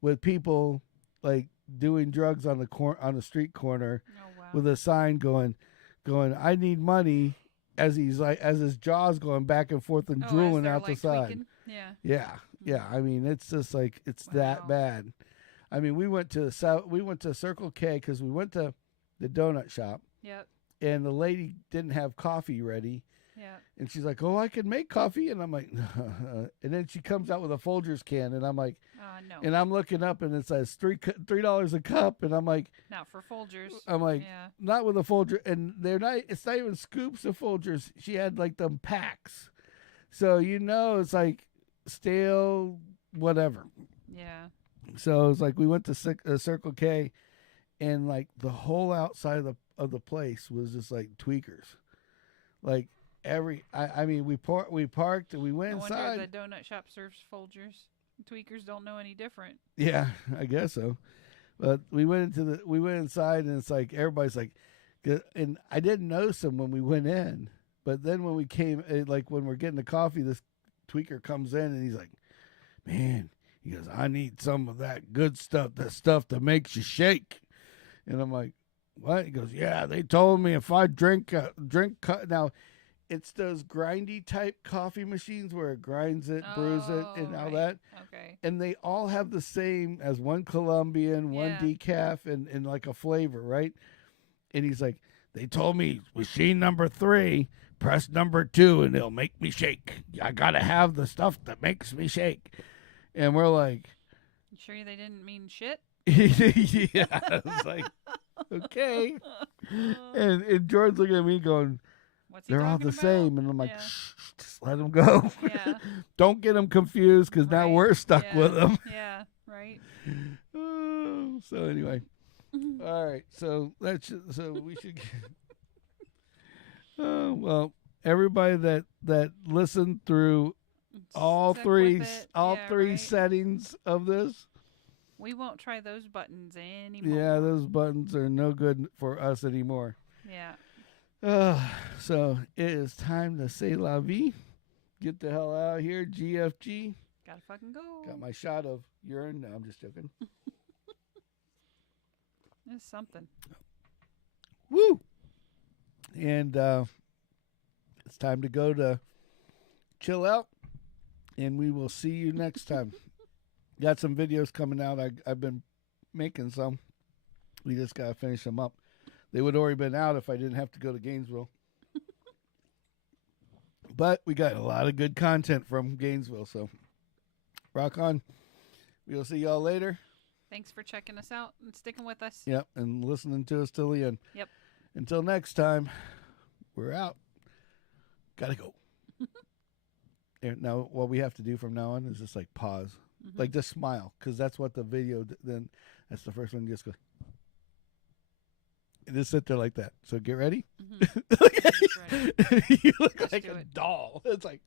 with people like doing drugs on the street corner. Oh, wow. With a sign going, I need money, as his jaw's going back and forth and as drooling they're, out the like, side. tweaking? Yeah. Yeah. I mean, it's just like it's that Wow. bad. I mean, we went to Circle K because we went to the donut shop, Yep. and the lady didn't have coffee ready, Yep. and she's like, "Oh, I can make coffee," and I'm like, and then she comes out with a Folgers can, and I'm like, No. and I'm looking up, and it says $3 a cup, and I'm like. Not for Folgers. Yeah. Not with a Folger, and it's not even scoops of Folgers. She had like them packs, so it's like stale whatever. Yeah. So it's like we went to Circle K, and like the whole outside of the place was just like tweakers, like I mean we parked and we went No inside. wonder the donut shop serves Folgers. Tweakers don't know any different. Yeah, I guess so. But we went inside, and it's like everybody's like, and I didn't notice them when we went in, but then when we came, like when we're getting the coffee, this tweaker comes in and he's like, "Man," he goes, "I need some of that good stuff, that stuff that makes you shake." And I'm like, what? He goes, yeah, they told me if I drink now. It's those grindy type coffee machines where it grinds it, brews it, and all that. Okay. And they all have the same as one Colombian, one decaf, and like a flavor, right? And he's like, they told me machine number 3, press number 2, and it'll make me shake. I gotta have the stuff that makes me shake. And we're like, you sure they didn't mean shit? Yeah, I was like, okay. And George's looking at me going, they're all the same. And I'm like, shh, just let them go. Yeah. Don't get them confused because now we're stuck with them. Yeah, right. So anyway. All right. So we should well, everybody that listened through all three settings of this. We won't try those buttons anymore. Yeah, those buttons are no good for us anymore. Yeah. So it is time to say la vie. Get the hell out of here, GFG. Gotta fucking go. Got my shot of urine. No, I'm just joking. It's something. Woo! And it's time to go to chill out, and we will see you next time. Got some videos coming out. I've been making some. We just got to finish them up. They would already been out if I didn't have to go to Gainesville. But we got a lot of good content from Gainesville, so rock on. We'll see y'all later. Thanks for checking us out and sticking with us. Yep, and listening to us till the end. Yep. Until next time, we're out. Gotta go. And now, what we have to do from now on is just like pause. Mm-hmm. Like just smile, because that's what the video, then that's the first one. Just go. And just sit there like that. So get ready. Mm-hmm. You look just like a doll. It's like.